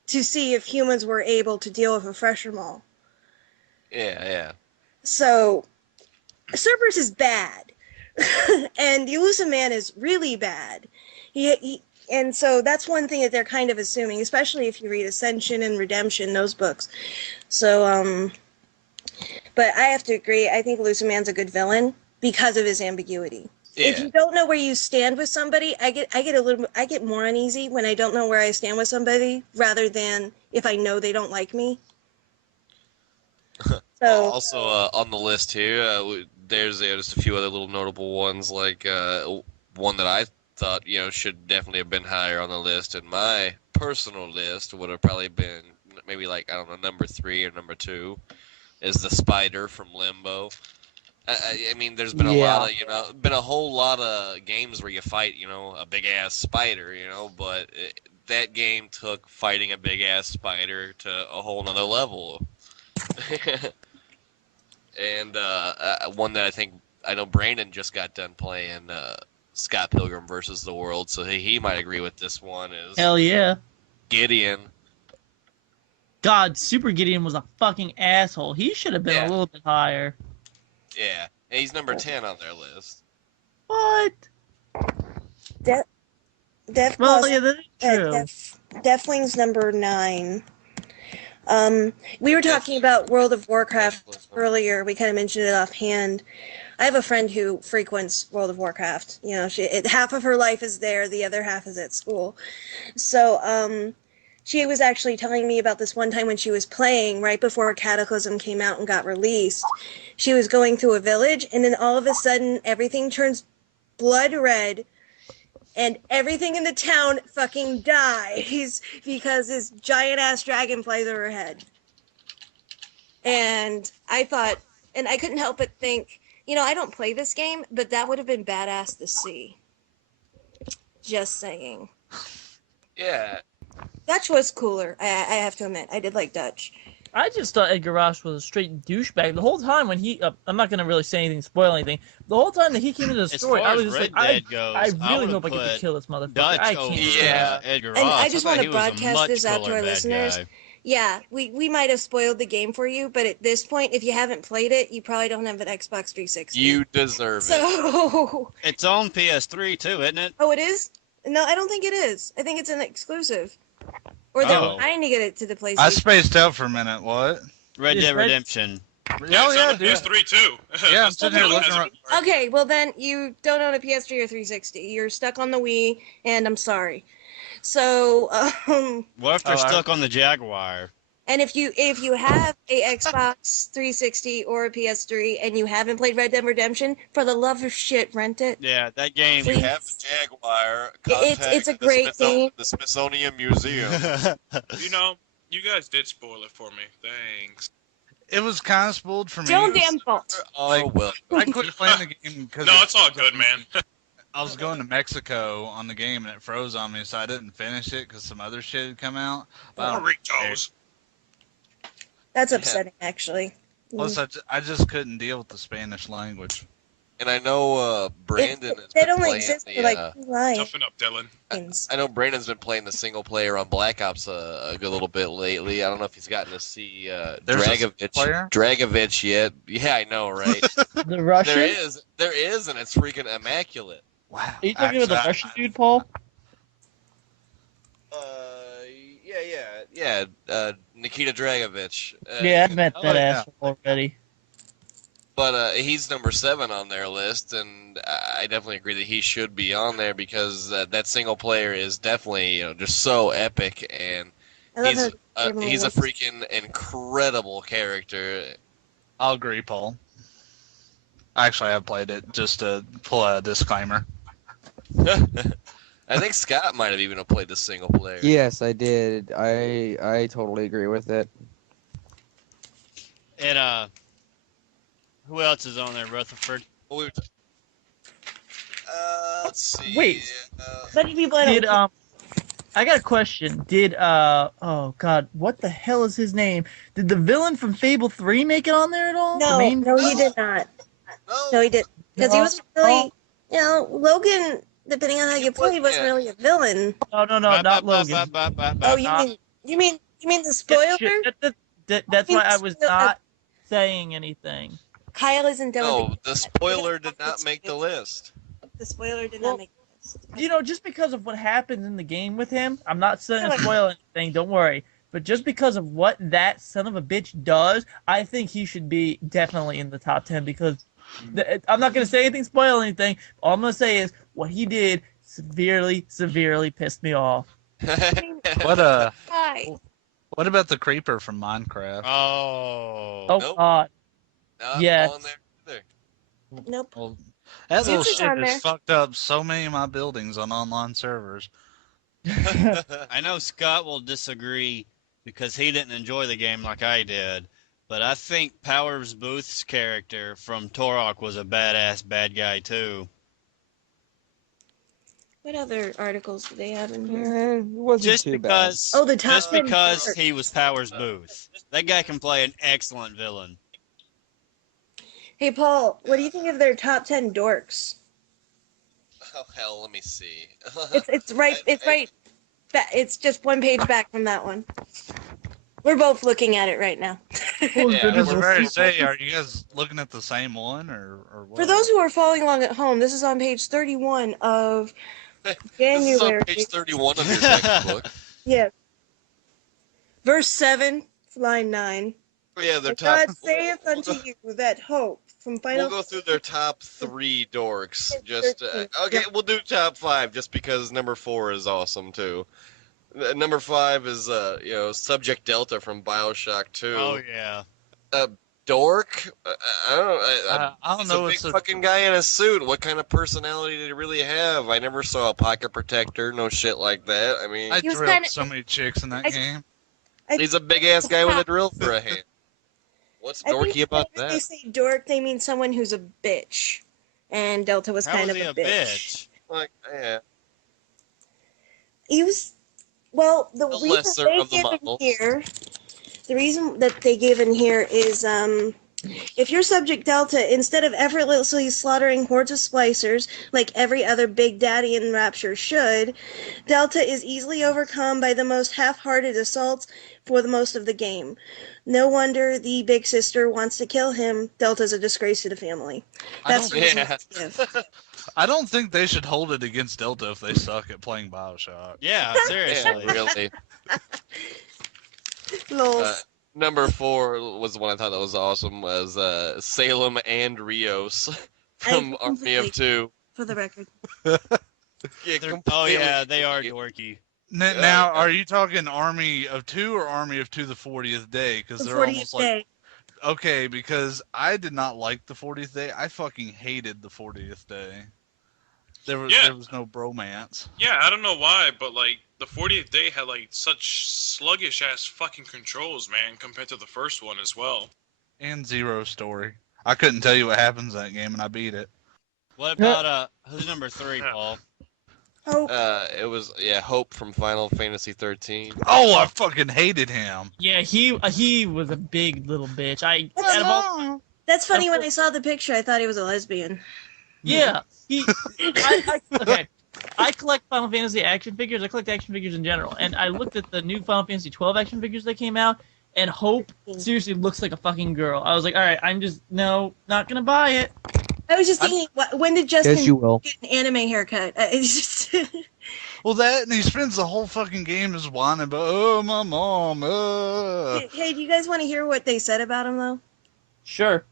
to see if humans were able to deal with a Thresher Maul. Yeah. So, Cerberus is bad, and the Elusive Man is really bad. And so that's one thing that they're kind of assuming, especially if you read Ascension and Redemption, those books. So, but I have to agree. I think Elusive Man's a good villain because of his ambiguity. If Yeah. you don't know where you stand with somebody, I get more uneasy when I don't know where I stand with somebody, rather than if I know they don't like me. So Also on the list here, there's just a few other little notable ones. Like one that I thought should definitely have been higher on the list, in my personal list would have probably been maybe like, I don't know, number 3 or number 2 is the spider from Limbo. I mean, there's been a lot of, been a whole lot of games where you fight, a big ass spider, but that game took fighting a big ass spider to a whole nother level. And one that I know Brandon just got done playing, Scott Pilgrim versus the World, so he might agree with this one, is Hell yeah. Gideon. God, Super Gideon was a fucking asshole. He should have been a little bit higher. Yeah, and he's number 10 on their list. What? Well, yeah, that's true. Deathwing's number 9. We were talking about World of Warcraft earlier. We kind of mentioned it offhand. I have a friend who frequents World of Warcraft. Half of her life is there, the other half is at school. So, she was actually telling me about this one time when she was playing right before Cataclysm came out and got released. She was going through a village, and then all of a sudden, everything turns blood red, and everything in the town fucking dies because this giant-ass dragon flies over her head. And I thought, and I couldn't help but think, I don't play this game, but that would have been badass to see. Just saying. Yeah. Dutch was cooler, I have to admit. I did like Dutch. I just thought Edgar Ross was a straight douchebag. The whole time when he... I'm not going to really say anything, spoil anything. The whole time that he came into the story, I was just like, I really hope I get to kill this motherfucker. Dutch I can't. Edgar Ross. And I just want to thought he was a broadcast this out to much our cooler bad listeners. guy. Yeah, we might have spoiled the game for you, but at this point, if you haven't played it, you probably don't have an Xbox 360. You deserve it. So... It's on PS3 too, isn't it? Oh, it is? No, I don't think it is. I think it's an exclusive. Or they're trying to get it to the PlayStation. I spaced out for a minute. What? Red Dead Redemption. Yeah, yeah, dude. PS3 too. Yeah, I'm sitting here looking around. Okay, well then you don't own a PS3 or 360. You're stuck on the Wii, and I'm sorry. So, What if they're stuck on the Jaguar? and if you have a Xbox 360 or a PS3 and you haven't played Red Dead Redemption, for the love of shit, rent it. Yeah, that game. If you have the Jaguar, contact It's a great game. the Smithsonian Museum. You guys did spoil it for me. Thanks. It was kind of spoiled for me. Your own damn fault. Oh, well. I quit playing the game because No, it's all good, man. I was going to Mexico on the game and it froze on me, so I didn't finish it because some other shit had come out. Burritos. That's upsetting, actually. Plus, I just couldn't deal with the Spanish language. And I know Brandon has They been only playing exist the, for like 2 lives. Toughen up, Dylan. I know Brandon's been playing the single player on Black Ops a good little bit lately. I don't know if he's gotten to see There's a player? Dragovich yet. Yeah, I know, right? The Russian? There is, and it's freaking immaculate. Wow. Are you talking about the Russian dude, Paul? Yeah. Nikita Dragovich. Yeah, I've met that yeah. asshole already. But he's number 7 on their list, and I definitely agree that he should be on there because that single player is definitely just so epic, and he's a freaking incredible character. I'll agree, Paul. Actually, I've played it just to pull a disclaimer. I think Scott might have even played the single player. Yes, I did. I totally agree with it. And who else is on there? Rutherford. Let's see. Wait. Many people I don't Did I got a question. Did oh god, what the hell is his name? Did the villain from Fable 3 make it on there at all? No, he did not. No, he did. Because he was really, Logan, depending on how you play, wasn't really a villain. No, not Logan. Oh, you mean the spoiler? That's why I was not saying anything. Kyle isn't done. No, the spoiler did not make the list. The spoiler did not make the list. Just because of what happens in the game with him, I'm not saying to spoil anything, don't worry. But just because of what that son of a bitch does, I think he should be definitely in the top 10 because I'm not going to say anything, spoil anything. All I'm going to say is what he did severely pissed me off. Hi. What about the creeper from Minecraft? Oh. Nope. God. Not Yes. on there either. Nope. Well, that little Zeus is shit on there. has fucked up so many of my buildings on online servers. I know Scott will disagree because he didn't enjoy the game like I did, but I think Powers Booth's character from Turok was a badass bad guy too. What other articles do they have in here? It wasn't Just too because, Oh, the top just 10 because dorks. he was Powers Booth, that guy can play an excellent villain. Hey, Paul, what do you think of their top 10 dorks? Oh hell, let me see. It's right. It's right. It's just one page back from that one. We're both looking at it right now. Oh, Yeah, I goodness. was ready to say, are you guys looking at the same one or what? For those who are following along at home, this is on page 31 of This is on January. page 31 of your textbook. Yeah. Verse 7, line 9. Oh, yeah, their And top. God saith unto you that hope from Final We'll go through their top 3 dorks. Just okay, Yeah. we'll do top 5 just because number 4 is awesome too. Number 5 is Subject Delta from BioShock 2. Oh yeah. Dork? I don't He's know a what's big fucking guy in a suit. What kind of personality did he really have? I never saw a pocket protector, no shit like that. I mean, I He was drilled kinda- so many chicks in that I- game. he's a big ass guy with a drill for a hand. What's I think dorky about whenever they that? say dork, they mean someone who's a bitch. And Delta was How kind was of he a a bitch. bitch? Like, yeah. He was, well, the The reason lesser they of the give in models. here, the reason that they give in here is, if you're Subject Delta, instead of effortlessly slaughtering hordes of splicers, like every other Big Daddy in Rapture should, Delta is easily overcome by the most half-hearted assaults for the most of the game. No wonder the big sister wants to kill him. Delta's a disgrace to the family. I That's don't, the reason Yeah. they give. I don't think they should hold it against Delta if they suck at playing Bioshock. Yeah, Yeah, seriously. really. Lol. Number 4 was the one I thought that was awesome. Was Salem and Rios from I Army of completely- 2. For the record. Yeah, Oh completely. yeah, they are dorky. Now, are you talking Army of 2 or Army of 2 the 40th day? Because The they're 40th almost like day. okay. Because I did not like the 40th day. I fucking hated the 40th day. There was no bromance Yeah, I don't know why, but like the 40th day had like such sluggish ass fucking controls, man, compared to the first one as well. and zero story. I couldn't tell you what happens in that game, and I beat it. What about who's number 3, Paul? Hope. It was Hope from Final Fantasy 13. Oh, I fucking hated him. Yeah, he was a big little bitch. Out of all, That's funny. When I saw the picture, I thought he was a lesbian. yeah, okay. I collect Final Fantasy action figures. I collect action figures in general, and I looked at the new Final Fantasy 12 action figures that came out, and Hope seriously looks like a fucking girl. I was like, all right, not gonna buy it. I was just thinking, when did Justin Yes, you will. get an anime haircut? It's just Well, that and he spends the whole fucking game just whining about, oh, my mom. Hey, do you guys want to hear what they said about him, though? Sure.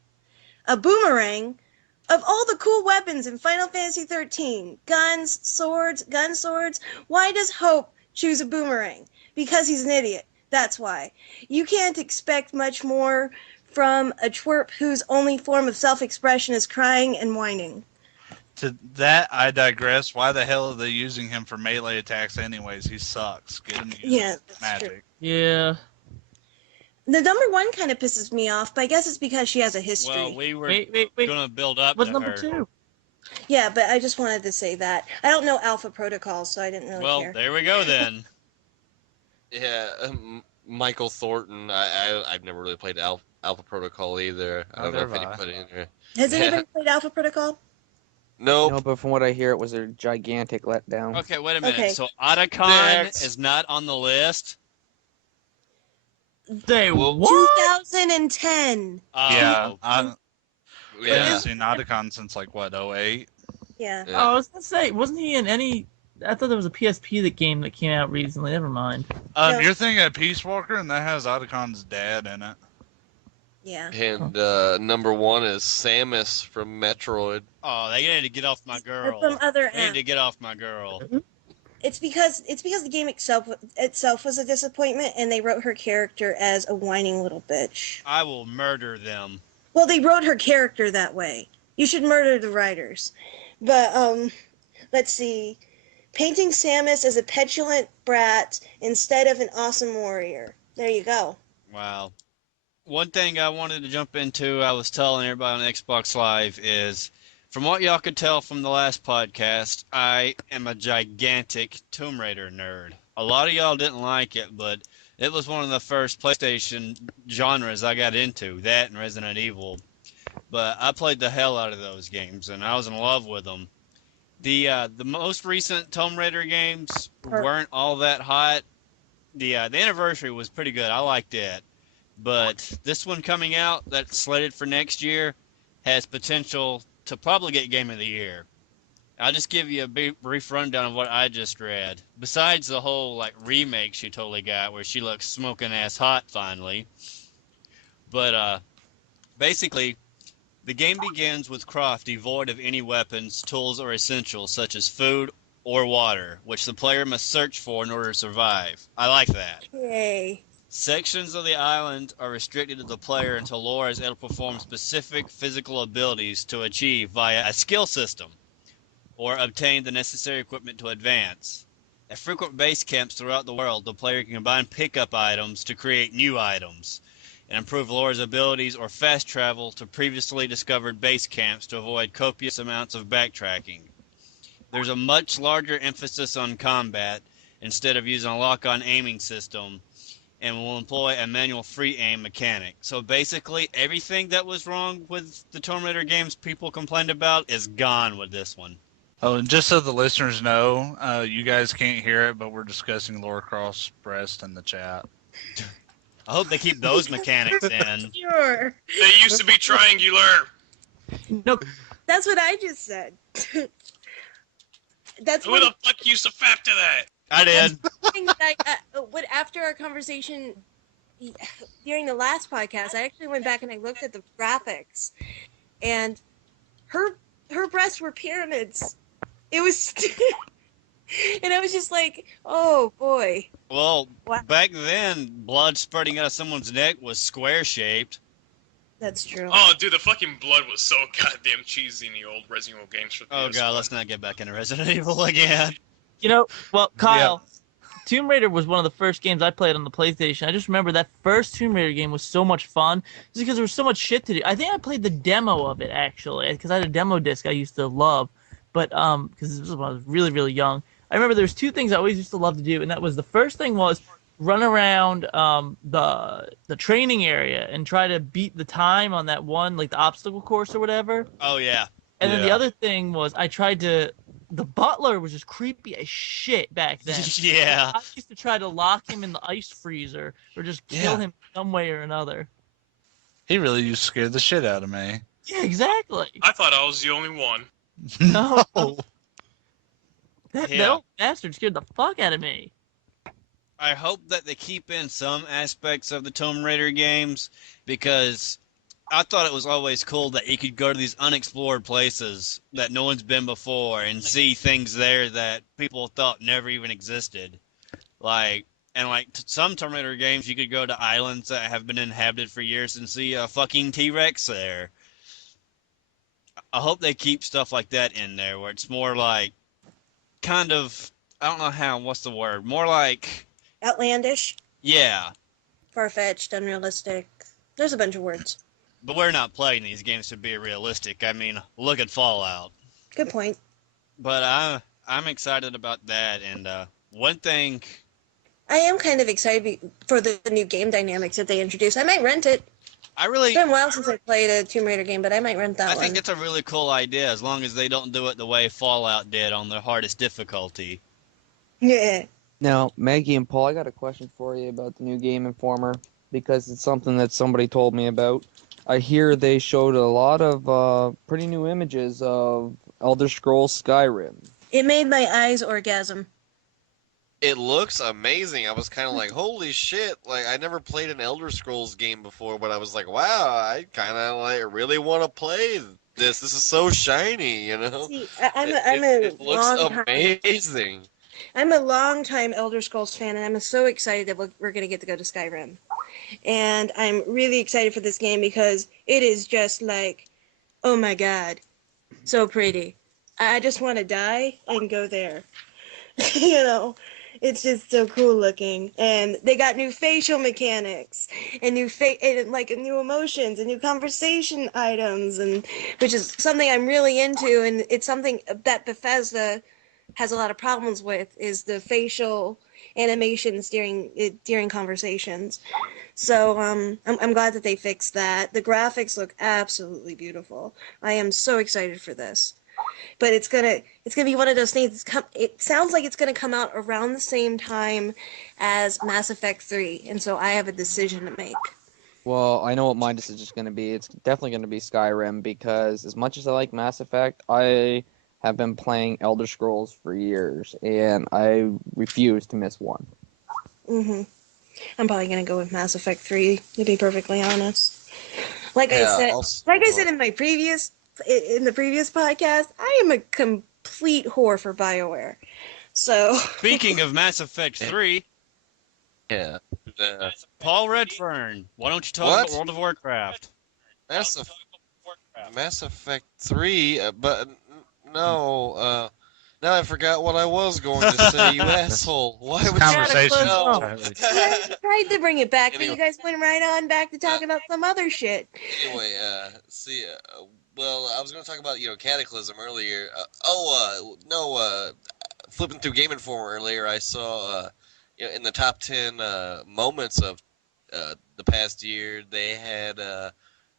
A boomerang, of all the cool weapons in Final Fantasy 13, guns, swords, gun swords, why does Hope choose a boomerang? Because he's an idiot. That's why. You can't expect much more from a twerp whose only form of self-expression is crying and whining. To that, I digress. Why the hell are they using him for melee attacks anyways? He sucks. Get him to use Yeah, that's magic. true. Yeah. The number 1 kind of pisses me off, but I guess it's because she has a history. Well, we were Wait. gonna build up What's to number her. 2? Yeah, but I just wanted to say that. I don't know Alpha Protocols, so I didn't really Well, care. there we go then. Yeah, Michael Thornton. I've never really played Alpha Protocol either. I don't know if Neither have I. anybody in there. Has Yeah. anybody played Alpha Protocol? Nope. No, but from what I hear, it was a gigantic letdown. Okay, wait a minute. Okay. So Otacon Next. is not on the list. They Well, what? 2010. Yeah, I Yeah. haven't seen Otacon since like what, 08? Yeah. Yeah. Oh, I was gonna say, wasn't he in any? I thought there was a PSP that game that came out recently. Never mind. No. You're thinking of Peace Walker, and that has Otacon's dad in it. Yeah. And number 1 is Samus from Metroid. Oh, they need to get off my Or girl. from other They need apps. to get off my girl. It's because the game itself was a disappointment, and they wrote her character as a whining little bitch. I will murder them. Well, they wrote her character that way. You should murder the writers. But let's see. Painting Samus as a petulant brat instead of an awesome warrior. There you go. Wow. One thing I wanted to jump into, I was telling everybody on Xbox Live, is from what y'all could tell from the last podcast, I am a gigantic Tomb Raider nerd. A lot of y'all didn't like it, but it was one of the first PlayStation genres I got into, that and Resident Evil. But I played the hell out of those games, and I was in love with them. The most recent Tomb Raider games weren't all that hot. The anniversary was pretty good. I liked it. But this one coming out that's slated for next year has potential to probably get Game of the Year. I'll just give you a brief rundown of what I just read. Besides the whole like remake she totally got where she looks smoking ass hot finally. But basically the game begins with Croft devoid of any weapons, tools, or essentials such as food or water, which the player must search for in order to survive. I like that. Yay. Sections of the island are restricted to the player until Laura is able to perform specific physical abilities to achieve via a skill system or obtain the necessary equipment to advance. At frequent base camps throughout the world, the player can combine pickup items to create new items and improve Laura's abilities or fast travel to previously discovered base camps to avoid copious amounts of backtracking. There's a much larger emphasis on combat instead of using a lock-on aiming system, and will employ a manual free aim mechanic. So basically, everything that was wrong with the Tomb Raider games people complained about is gone with this one. Oh, and just so the listeners know, you guys can't hear it, but we're discussing Laura Croft's breast in the chat. I hope they keep those mechanics in. Sure. They used to be triangular. No, That's what I just said. That's Who one the fuck used to factor that? I did. thing that after our conversation during the last podcast, I actually went back and I looked at the graphics, and her breasts were pyramids. It was, and I was just like, oh boy. Well, Wow. back then, blood spurting out of someone's neck was square-shaped. That's true. Oh, dude, the fucking blood was so goddamn cheesy in the old Resident Evil games for Oh PS1. god, let's not get back into Resident Evil again. you know, well, Kyle, Tomb Raider was one of the first games I played on the PlayStation. I just remember that first Tomb Raider game was so much fun just because there was so much shit to do. I think I played the demo of it, actually, because I had a demo disc I used to love. But because this was when I was really, really young. I remember there was two things I always used to love to do, and that was the first thing was run around the training area and try to beat the time on that one, like the obstacle course or whatever. Oh yeah. And then the other thing was I tried to. The butler was just creepy as shit back then. Yeah. I used to try to lock him in the ice freezer or just kill him some way or another. He really used to scare the shit out of me. Yeah, exactly. I thought I was the only one. No. That Yeah. old bastard scared the fuck out of me. I hope that they keep in some aspects of the Tomb Raider games, because I thought it was always cool that you could go to these unexplored places that no one's been before and see things there that people thought never even existed. Some Tomb Raider games, you could go to islands that have been inhabited for years and see a fucking T-Rex there. I hope they keep stuff like that in there, where it's more like, kind of, I don't know what's the word? More like, Outlandish, yeah. far-fetched, unrealistic. There's a bunch of words. But we're not playing these games to be realistic. I mean, look at Fallout. Good point. But I'm excited about that. And one thing, I am kind of excited for the new game dynamics that they introduced. I might rent it. It's been a while since I played a Tomb Raider game, but I might rent that one. I think it's a really cool idea, as long as they don't do it the way Fallout did on the hardest difficulty. Yeah. Now, Maggie and Paul, I got a question for you about the new Game Informer, because it's something that somebody told me about. I hear they showed a lot of pretty new images of Elder Scrolls Skyrim. It made my eyes orgasm. It looks amazing. I was kind of like, holy shit. Like, I never played an Elder Scrolls game before, but I was like, wow, I kind of really want to play this. This is so shiny, you know? See, It looks amazing. I'm a long-time Elder Scrolls fan, and I'm so excited that we're going to get to go to Skyrim. And I'm really excited for this game because it is just like, oh my god, so pretty. I just want to die and go there. you know, it's just so cool looking. And they got new facial mechanics and new emotions and new conversation items, and which is something I'm really into, and it's something that Bethesda has a lot of problems with, is the facial animations during conversations. So I'm glad that they fixed that. The graphics look absolutely beautiful. I am so excited for this. But it's gonna be one of those things. It sounds like it's gonna come out around the same time as Mass Effect 3, and so I have a decision to make. Well, I know what my decision is going to be. It's definitely going to be Skyrim because as much as I like Mass Effect, I have been playing Elder Scrolls for years, and I refuse to miss one. hmm I'm probably gonna go with Mass Effect 3, to be perfectly honest. Like I Yeah, said, also, in the previous podcast, I am a complete whore for BioWare. So Speaking of Mass Effect 3, yeah. Paul Redfern, why don't you talk What? about World of Warcraft? Mass, Eff- Mass Effect 3, but no, now I forgot what I was going to say, you asshole. Why would you Conversation. know? I tried to bring it back, but Anyway. you guys went right on back to talking about some other shit. Anyway, well, I was going to talk about, Cataclysm earlier. Flipping through Game Informer earlier, I saw, in the top 10 moments of the past year, they had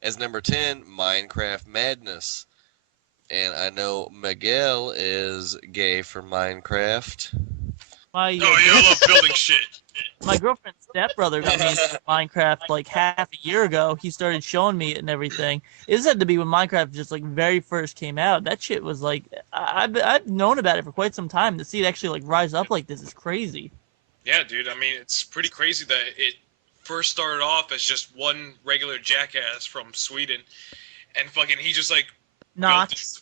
as number 10 Minecraft Madness. And I know Miguel is gay for Minecraft. My Oh, you love building shit. my girlfriend's stepbrother got me into Minecraft like half a year ago. He started showing me it and everything. It had to be when Minecraft just like very first came out. That shit was like I've known about it for quite some time. To see it actually like rise up like this is crazy. Yeah, dude. I mean, it's pretty crazy that it first started off as just one regular jackass from Sweden, and fucking he just like built Notch. this.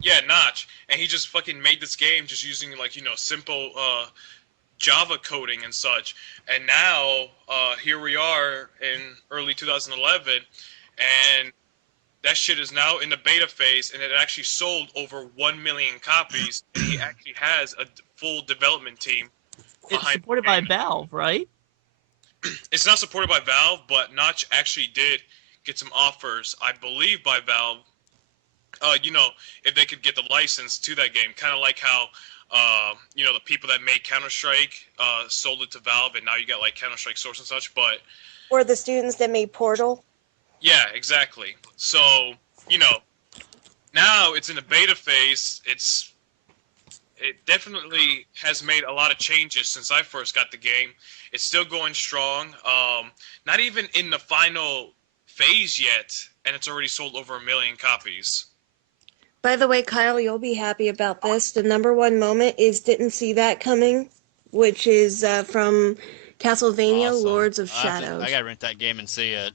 Yeah, Notch, and he just fucking made this game just using like simple Java coding and such. And now here we are in early 2011, and that shit is now in the beta phase, and it actually sold over 1 million copies. And he actually has a full development team It's behind supported the by game. Valve, right? It's not supported by Valve, but Notch actually did get some offers, I believe, by Valve. If they could get the license to that game, kind of like how, the people that made Counter-Strike sold it to Valve, and now you got like Counter-Strike Source and such. But Or the students that made Portal. yeah, exactly. So now it's in the beta phase. It definitely has made a lot of changes since I first got the game. It's still going strong. Not even in the final phase yet, and it's already sold over 1 million copies. By the way, Kyle, you'll be happy about this. The number one moment is "Didn't See That Coming," which is from Castlevania Awesome. Lords of I Shadows. gotta rent that game and see it.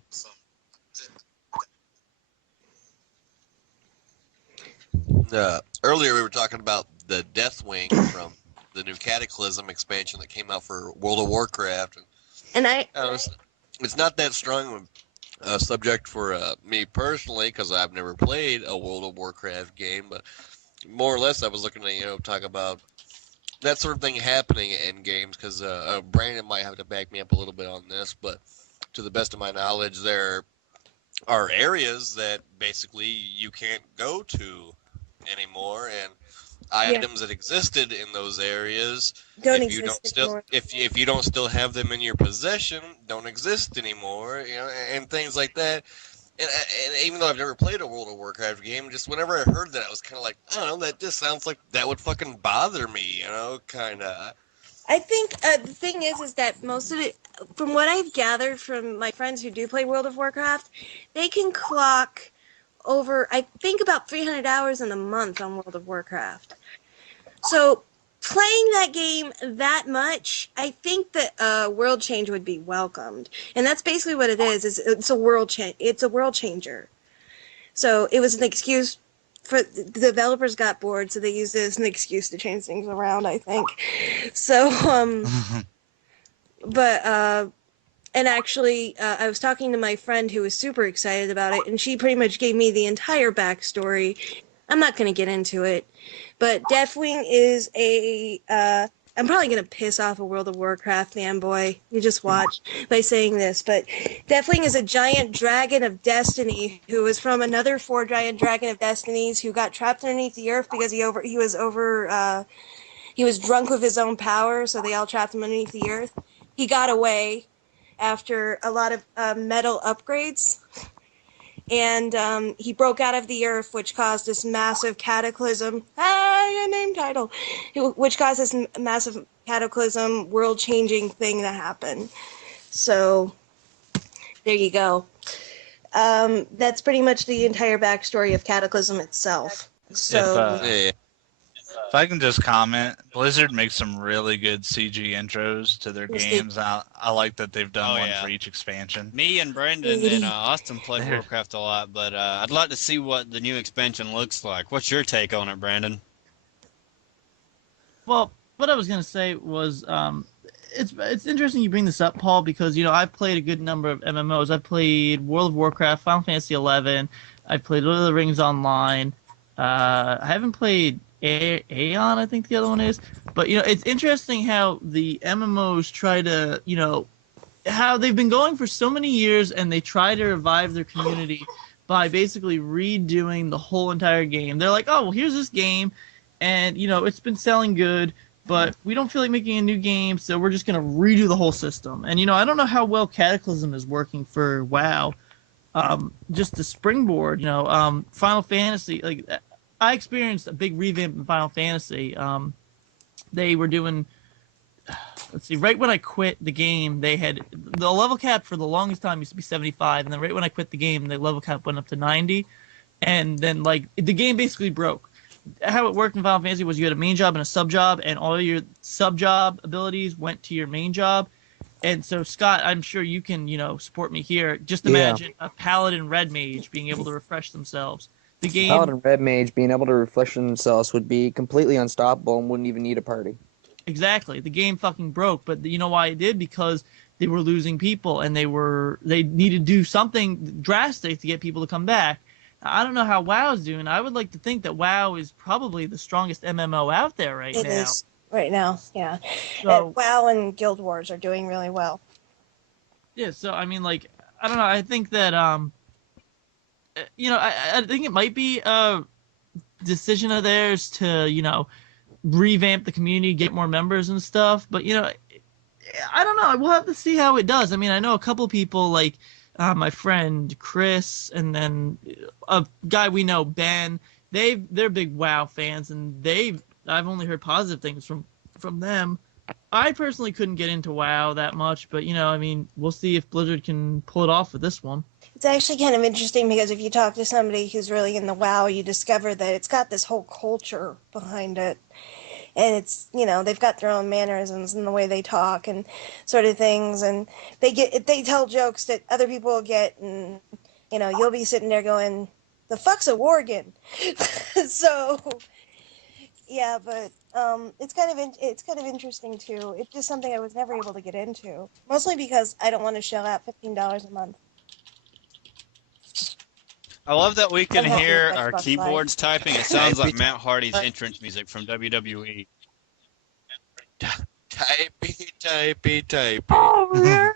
Earlier we were talking about the Deathwing from the new Cataclysm expansion that came out for World of Warcraft. And It's not that strong a subject for me personally because I've never played a World of Warcraft game, but more or less I was looking to talk about that sort of thing happening in games because Brandon might have to back me up a little bit on this, but to the best of my knowledge, there are areas that basically you can't go to anymore, and items that existed in those areas, don't if you don't exist still anymore. if you don't still have them in your possession, don't exist anymore, and things like that. And even though I've never played a World of Warcraft game, just whenever I heard that, I was kind of like, I don't know, that just sounds like that would fucking bother me, kind of. I think the thing is that most of it, from what I've gathered from my friends who do play World of Warcraft, they can clock over, I think, about 300 hours in a month on World of Warcraft. So playing that game that much, I think that world change would be welcomed, and that's basically what it is. It's a world change. It's a world changer. So it was an excuse for the developers got bored, so they used it as an excuse to change things around, I think. So and actually, I was talking to my friend who was super excited about it, and she pretty much gave me the entire backstory I'm not going to get into it, but Deathwing is a, I'm probably going to piss off a World of Warcraft fanboy. You just watch by saying this, but Deathwing is a giant dragon of destiny who was from another 4 giant dragon of destinies who got trapped underneath the earth because he was drunk with his own power, so they all trapped him underneath the earth. He got away after a lot of metal upgrades. And he broke out of the earth, which caused this massive cataclysm. A name title. Which caused this massive cataclysm, world-changing thing to happen. So, there you go. That's pretty much the entire backstory of Cataclysm itself. So, If I can just comment, Blizzard makes some really good CG intros to their games. I like that they've done one for each expansion. Me and Brandon and Austin played Warcraft a lot, but I'd like to see what the new expansion looks like. What's your take on it, Brandon? Well, what I was going to say was it's interesting you bring this up, Paul, because, I've played a good number of MMOs. I've played World of Warcraft, Final Fantasy XI. I've played Lord of the Rings Online. I haven't played Aeon, I think the other one is. But, it's interesting how the MMOs try to, how they've been going for so many years and they try to revive their community by basically redoing the whole entire game. They're like, oh, well, here's this game, and, it's been selling good, but we don't feel like making a new game, so we're just going to redo the whole system. And, I don't know how well Cataclysm is working for WoW. Just to springboard, Final Fantasy, like, I experienced a big revamp in Final Fantasy. They were doing, right when I quit the game, they had, the level cap for the longest time used to be 75, and then right when I quit the game, the level cap went up to 90, and then, the game basically broke. How it worked in Final Fantasy was you had a main job and a sub job, and all your sub job abilities went to your main job. And so, Scott, I'm sure you can, support me here. Just imagine a Paladin Red Mage being able to refresh themselves. The game, Paladin Red Mage being able to refresh themselves would be completely unstoppable and wouldn't even need a party. Exactly. The game fucking broke, but you know why it did? Because they were losing people, and they needed to do something drastic to get people to come back. I don't know how WoW's doing. I would like to think that WoW is probably the strongest MMO out there right now. it is right now, yeah. So, WoW and Guild Wars are doing really well. yeah, so, I mean, I don't know. I think that, I think it might be a decision of theirs to, revamp the community, get more members and stuff. But, I don't know. We'll have to see how it does. I mean, I know a couple people, my friend Chris, and then a guy we know, Ben. They're big WoW fans, and I've only heard positive things from them. I personally couldn't get into WoW that much, but we'll see if Blizzard can pull it off with this one. It's actually kind of interesting because if you talk to somebody who's really in the WoW, you discover that it's got this whole culture behind it. And it's, they've got their own mannerisms and the way they talk and sort of things. And they tell jokes that other people will get, and, you'll be sitting there going, the fuck's a worgen? So, yeah, but it's kind of interesting too. It's just something I was never able to get into, mostly because I don't want to shell out $15 a month. I love that we can I'm hear happy our with Xbox keyboards typing. It sounds like Matt Hardy's entrance music from WWE. Typey. Oh, yeah.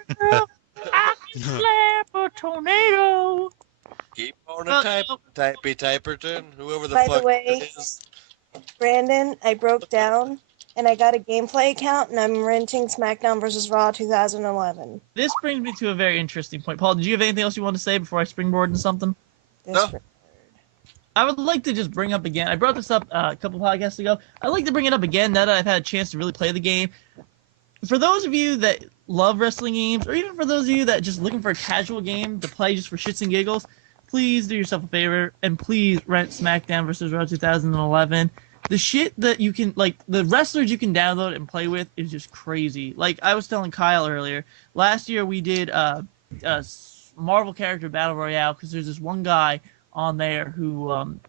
I can slap a tornado. Keep on a typerton, whoever the By fuck the way, it is. Brandon, I broke down and I got a gameplay account and I'm renting SmackDown vs. Raw 2011. This brings me to a very interesting point. Paul, did you have anything else you want to say before I springboard into something? No. I would like to just bring up again. I brought this up a couple podcasts ago. I'd like to bring it up again now that I've had a chance to really play the game. For those of you that love wrestling games, or even for those of you that just looking for a casual game to play just for shits and giggles, please do yourself a favor and please rent SmackDown vs. Raw 2011. The shit that you can, the wrestlers you can download and play with is just crazy. Like I was telling Kyle earlier, last year we did a Marvel character battle royale because there's this one guy on there who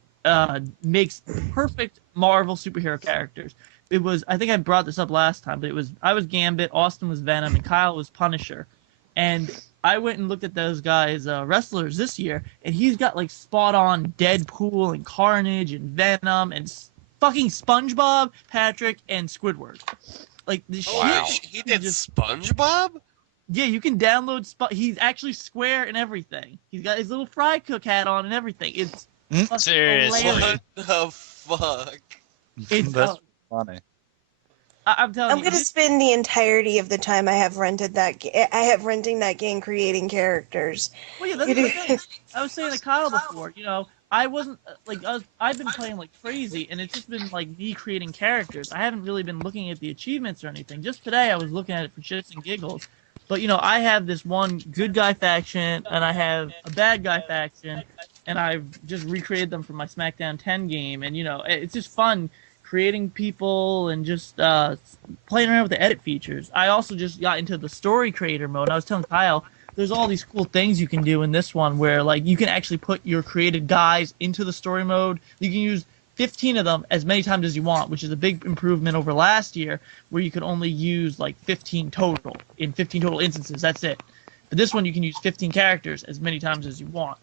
makes perfect Marvel superhero characters. It was, I think I brought this up last time, but I was Gambit, Austin was Venom, and Kyle was Punisher. And I went and looked at those guys wrestlers this year, and he's got like spot on Deadpool and Carnage and Venom and fucking SpongeBob, Patrick, and Squidward. Like the Wow. shit. He did SpongeBob? Yeah, you can download. He's actually square and everything. He's got his little fry cook hat on and everything. It's Seriously. hilarious. What the fuck? It's That's funny. I'm telling I'm you. gonna spend the entirety of the time I have rented that. I have renting that game creating characters. Well, yeah, that's the thing. I was saying to Kyle before, you know, I wasn't I've been playing like crazy, and it's just been like me creating characters. I haven't really been looking at the achievements or anything. Just today, I was looking at it for shits and giggles. But you know, I have this one good guy faction, and I have a bad guy faction, and I've just recreated them for my SmackDown 10 game, and you know, it's just fun creating people and just playing around with the edit features. I also just got into the story creator mode. I was telling Kyle, there's all these cool things you can do in this one where like you can actually put your created guys into the story mode. You can use 15 of them as many times as you want, which is a big improvement over last year where you could only use like 15 total in 15 total instances. That's it. But this one you can use 15 characters as many times as you want.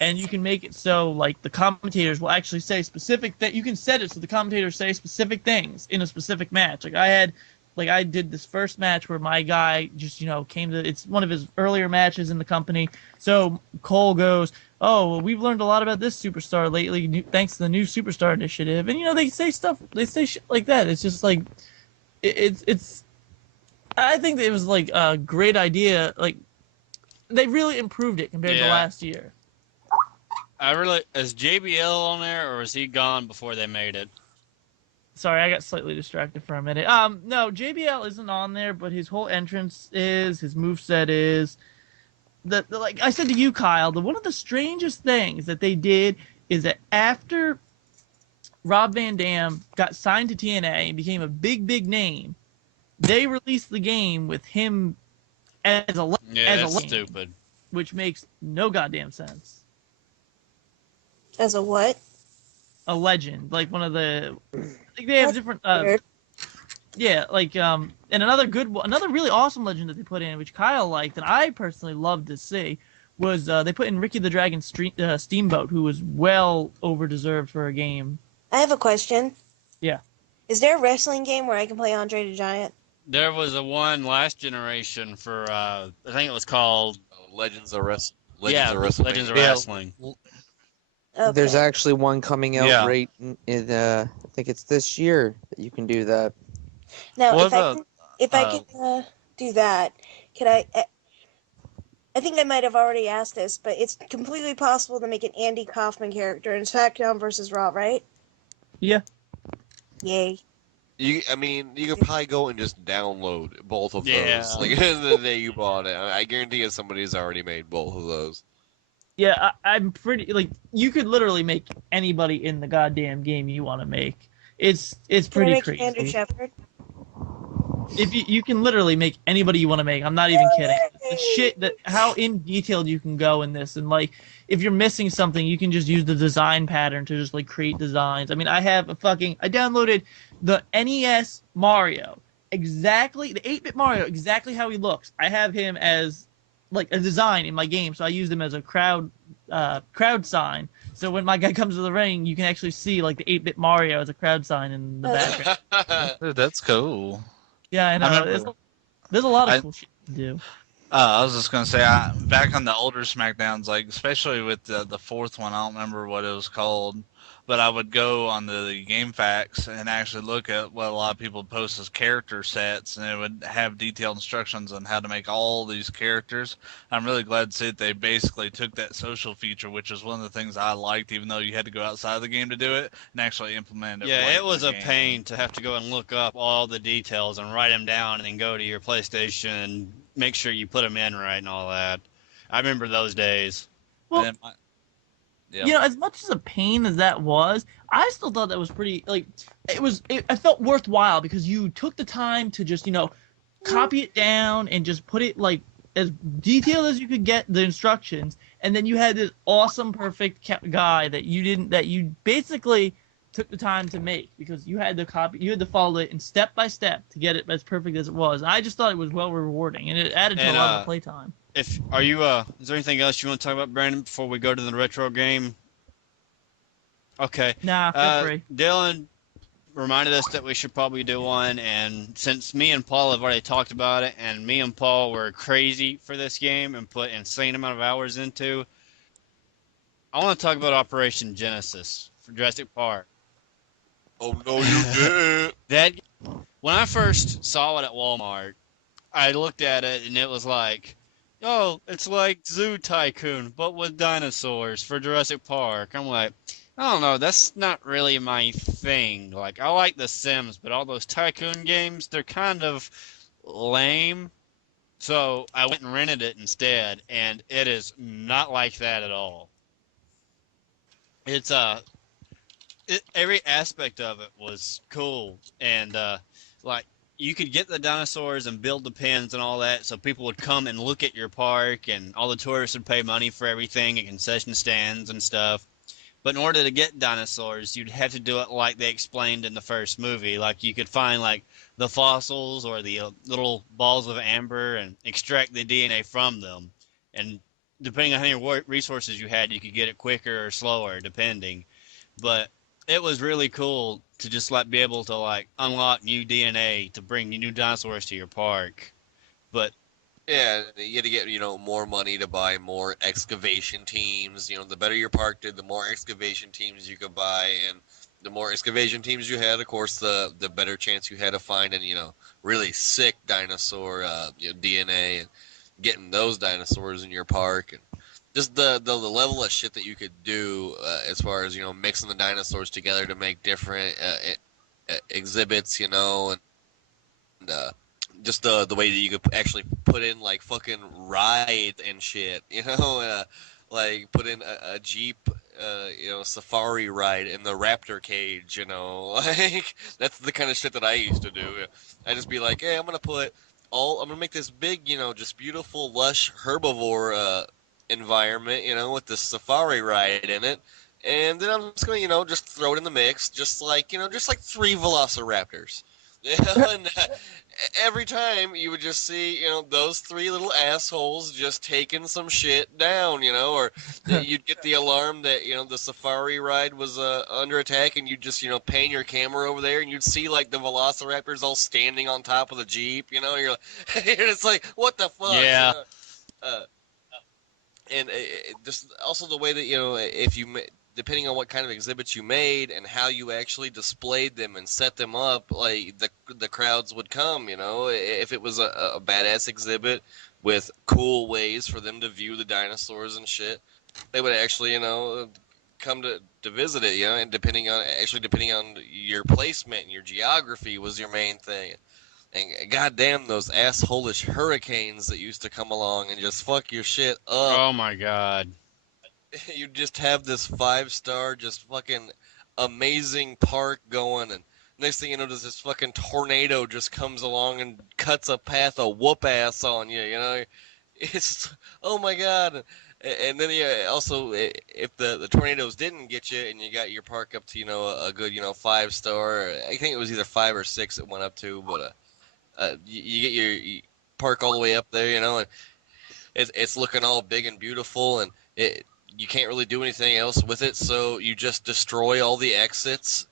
And you can make it so like the commentators will actually say specific that you can set it so the commentators say specific things in a specific match. I did this first match where my guy just, you know, it's one of his earlier matches in the company. So Cole goes, "Oh, well, we've learned a lot about this superstar lately thanks to the new superstar initiative." And you know, they say shit like that. It's just like it's I think that it was like a great idea. Like they really improved it compared to last year. Is JBL on there, or is he gone before they made it? Sorry, I got slightly distracted for a minute. No, JBL isn't on there, but his whole entrance is, his moveset is. Like I said to you, Kyle, one of the strangest things that they did is that after Rob Van Dam got signed to TNA and became a big name, they released the game with him as a That's legend, stupid. which makes no goddamn sense. As a what? A legend, like one of the. I think they have That's different. weird. Yeah, like and another really awesome legend that they put in, which Kyle liked, and I personally loved to see, was they put in Ricky the Dragon Steamboat, who was well over deserved for a game. I have a question. Yeah. Is there a wrestling game where I can play Andre the Giant? There was a one last generation for I think it was called Legends of Wrestling. Legends of Wrestling. Okay. There's actually one coming out Yeah. right in I think it's this year that you can do that. Now, What if I about, can, do that, can I? I think I might have already asked this, but it's completely possible to make an Andy Kaufman character in SmackDown versus Raw, right? Yeah. Yay! You could probably go and just download both of Yeah. those. Like the day you bought it, I guarantee you somebody's already made both of those. Yeah, I'm pretty like you could literally make anybody in the goddamn game you want to make. It's Can I pretty make crazy. Andrew Shepard? If you can literally make anybody you want to make. I'm not even kidding. The shit that how in detailed you can go in this, and like if you're missing something, you can just use the design pattern to just like create designs. I mean, I downloaded the NES Mario, exactly the 8-bit Mario, exactly how he looks. I have him as like a design in my game, so I use him as a crowd sign. So when my guy comes to the ring, you can actually see like the 8-bit Mario as a crowd sign in the background. Dude, that's cool. Yeah, I know. remember- There's a lot of cool shit to do. I was just gonna say, back on the older SmackDowns, like especially with the fourth one, I don't remember what it was called, but I would go on the GameFAQs and actually look at what a lot of people post as character sets, and it would have detailed instructions on how to make all these characters. I'm really glad to see that they basically took that social feature, which is one of the things I liked, even though you had to go outside of the game to do it, and actually implement it. Yeah, right it in was the a game. pain to have to go and look up all the details and write them down and then go to your PlayStation and make sure you put them in right and all that. I remember those days. Well, And yeah. you know, as much as a pain as that was, I still thought that was pretty, like, it felt worthwhile because you took the time to just, you know, copy it down and just put it, like, as detailed as you could get the instructions, and then you had this awesome, perfect guy that you basically took the time to make because you had to follow it in step by step to get it as perfect as it was. And I just thought it was well rewarding, and it added to a lot of the playtime. If are you is there anything else you want to talk about, Brandon, before we go to the retro game? Okay. Nah, feel free. Dylan reminded us that we should probably do one, and since me and Paul have already talked about it, and me and Paul were crazy for this game and put insane amount of hours into, I want to talk about Operation Genesis for Jurassic Park. Oh no, you didn't. That when I first saw it at Walmart, I looked at it and it was like, oh, it's like Zoo Tycoon, but with dinosaurs for Jurassic Park. I'm like, I don't know, that's not really my thing. Like, I like The Sims, but all those Tycoon games, they're kind of lame. So I went and rented it instead, and it is not like that at all. It's every aspect of it was cool, and like you could get the dinosaurs and build the pens and all that, so people would come and look at your park, and all the tourists would pay money for everything and concession stands and stuff. But in order to get dinosaurs, you'd have to do it like they explained in the first movie. Like you could find like the fossils or the little balls of amber and extract the DNA from them. And depending on how many resources you had, you could get it quicker or slower, depending. But it was really cool to just like be able to like unlock new DNA to bring new dinosaurs to your park. But Yeah, you had to get, more money to buy more excavation teams. The better your park did, the more excavation teams you could buy, and the more excavation teams you had, of course, the better chance you had of finding, really sick dinosaur DNA and getting those dinosaurs in your park, and just the level of shit that you could do as far as mixing the dinosaurs together to make different exhibits, and just the way that you could actually put in like fucking rides and shit, like put in a Jeep, safari ride in the raptor cage, like that's the kind of shit that I used to do. I just be like, hey, I'm gonna make this big, just beautiful, lush herbivore environment, with this safari ride in it. And then I'm just gonna, just throw it in the mix, just like three velociraptors. And every time you would just see, those three little assholes just taking some shit down, or you'd get the alarm that, the safari ride was under attack, and you'd just, pan your camera over there, and you'd see like the velociraptors all standing on top of the Jeep, you're like, it's like, what the fuck? yeah, Uh, and just also the way that if you depending on what kind of exhibits you made and how you actually displayed them and set them up, like the crowds would come. If it was a badass exhibit with cool ways for them to view the dinosaurs and shit, they would actually come to visit it. And depending on your placement and your geography was your main thing. And goddamn those assholish hurricanes that used to come along and just fuck your shit up. oh my god. You just have this 5-star, just fucking amazing park going, and next thing you know, this fucking tornado just comes along and cuts a path of whoop ass on you. It's oh my god. And then also if the tornadoes didn't get you and you got your park up to a good 5-star, I think it was either 5 or 6 it went up to, but you get your park all the way up there, and it's looking all big and beautiful, and you can't really do anything else with it, so you just destroy all the exits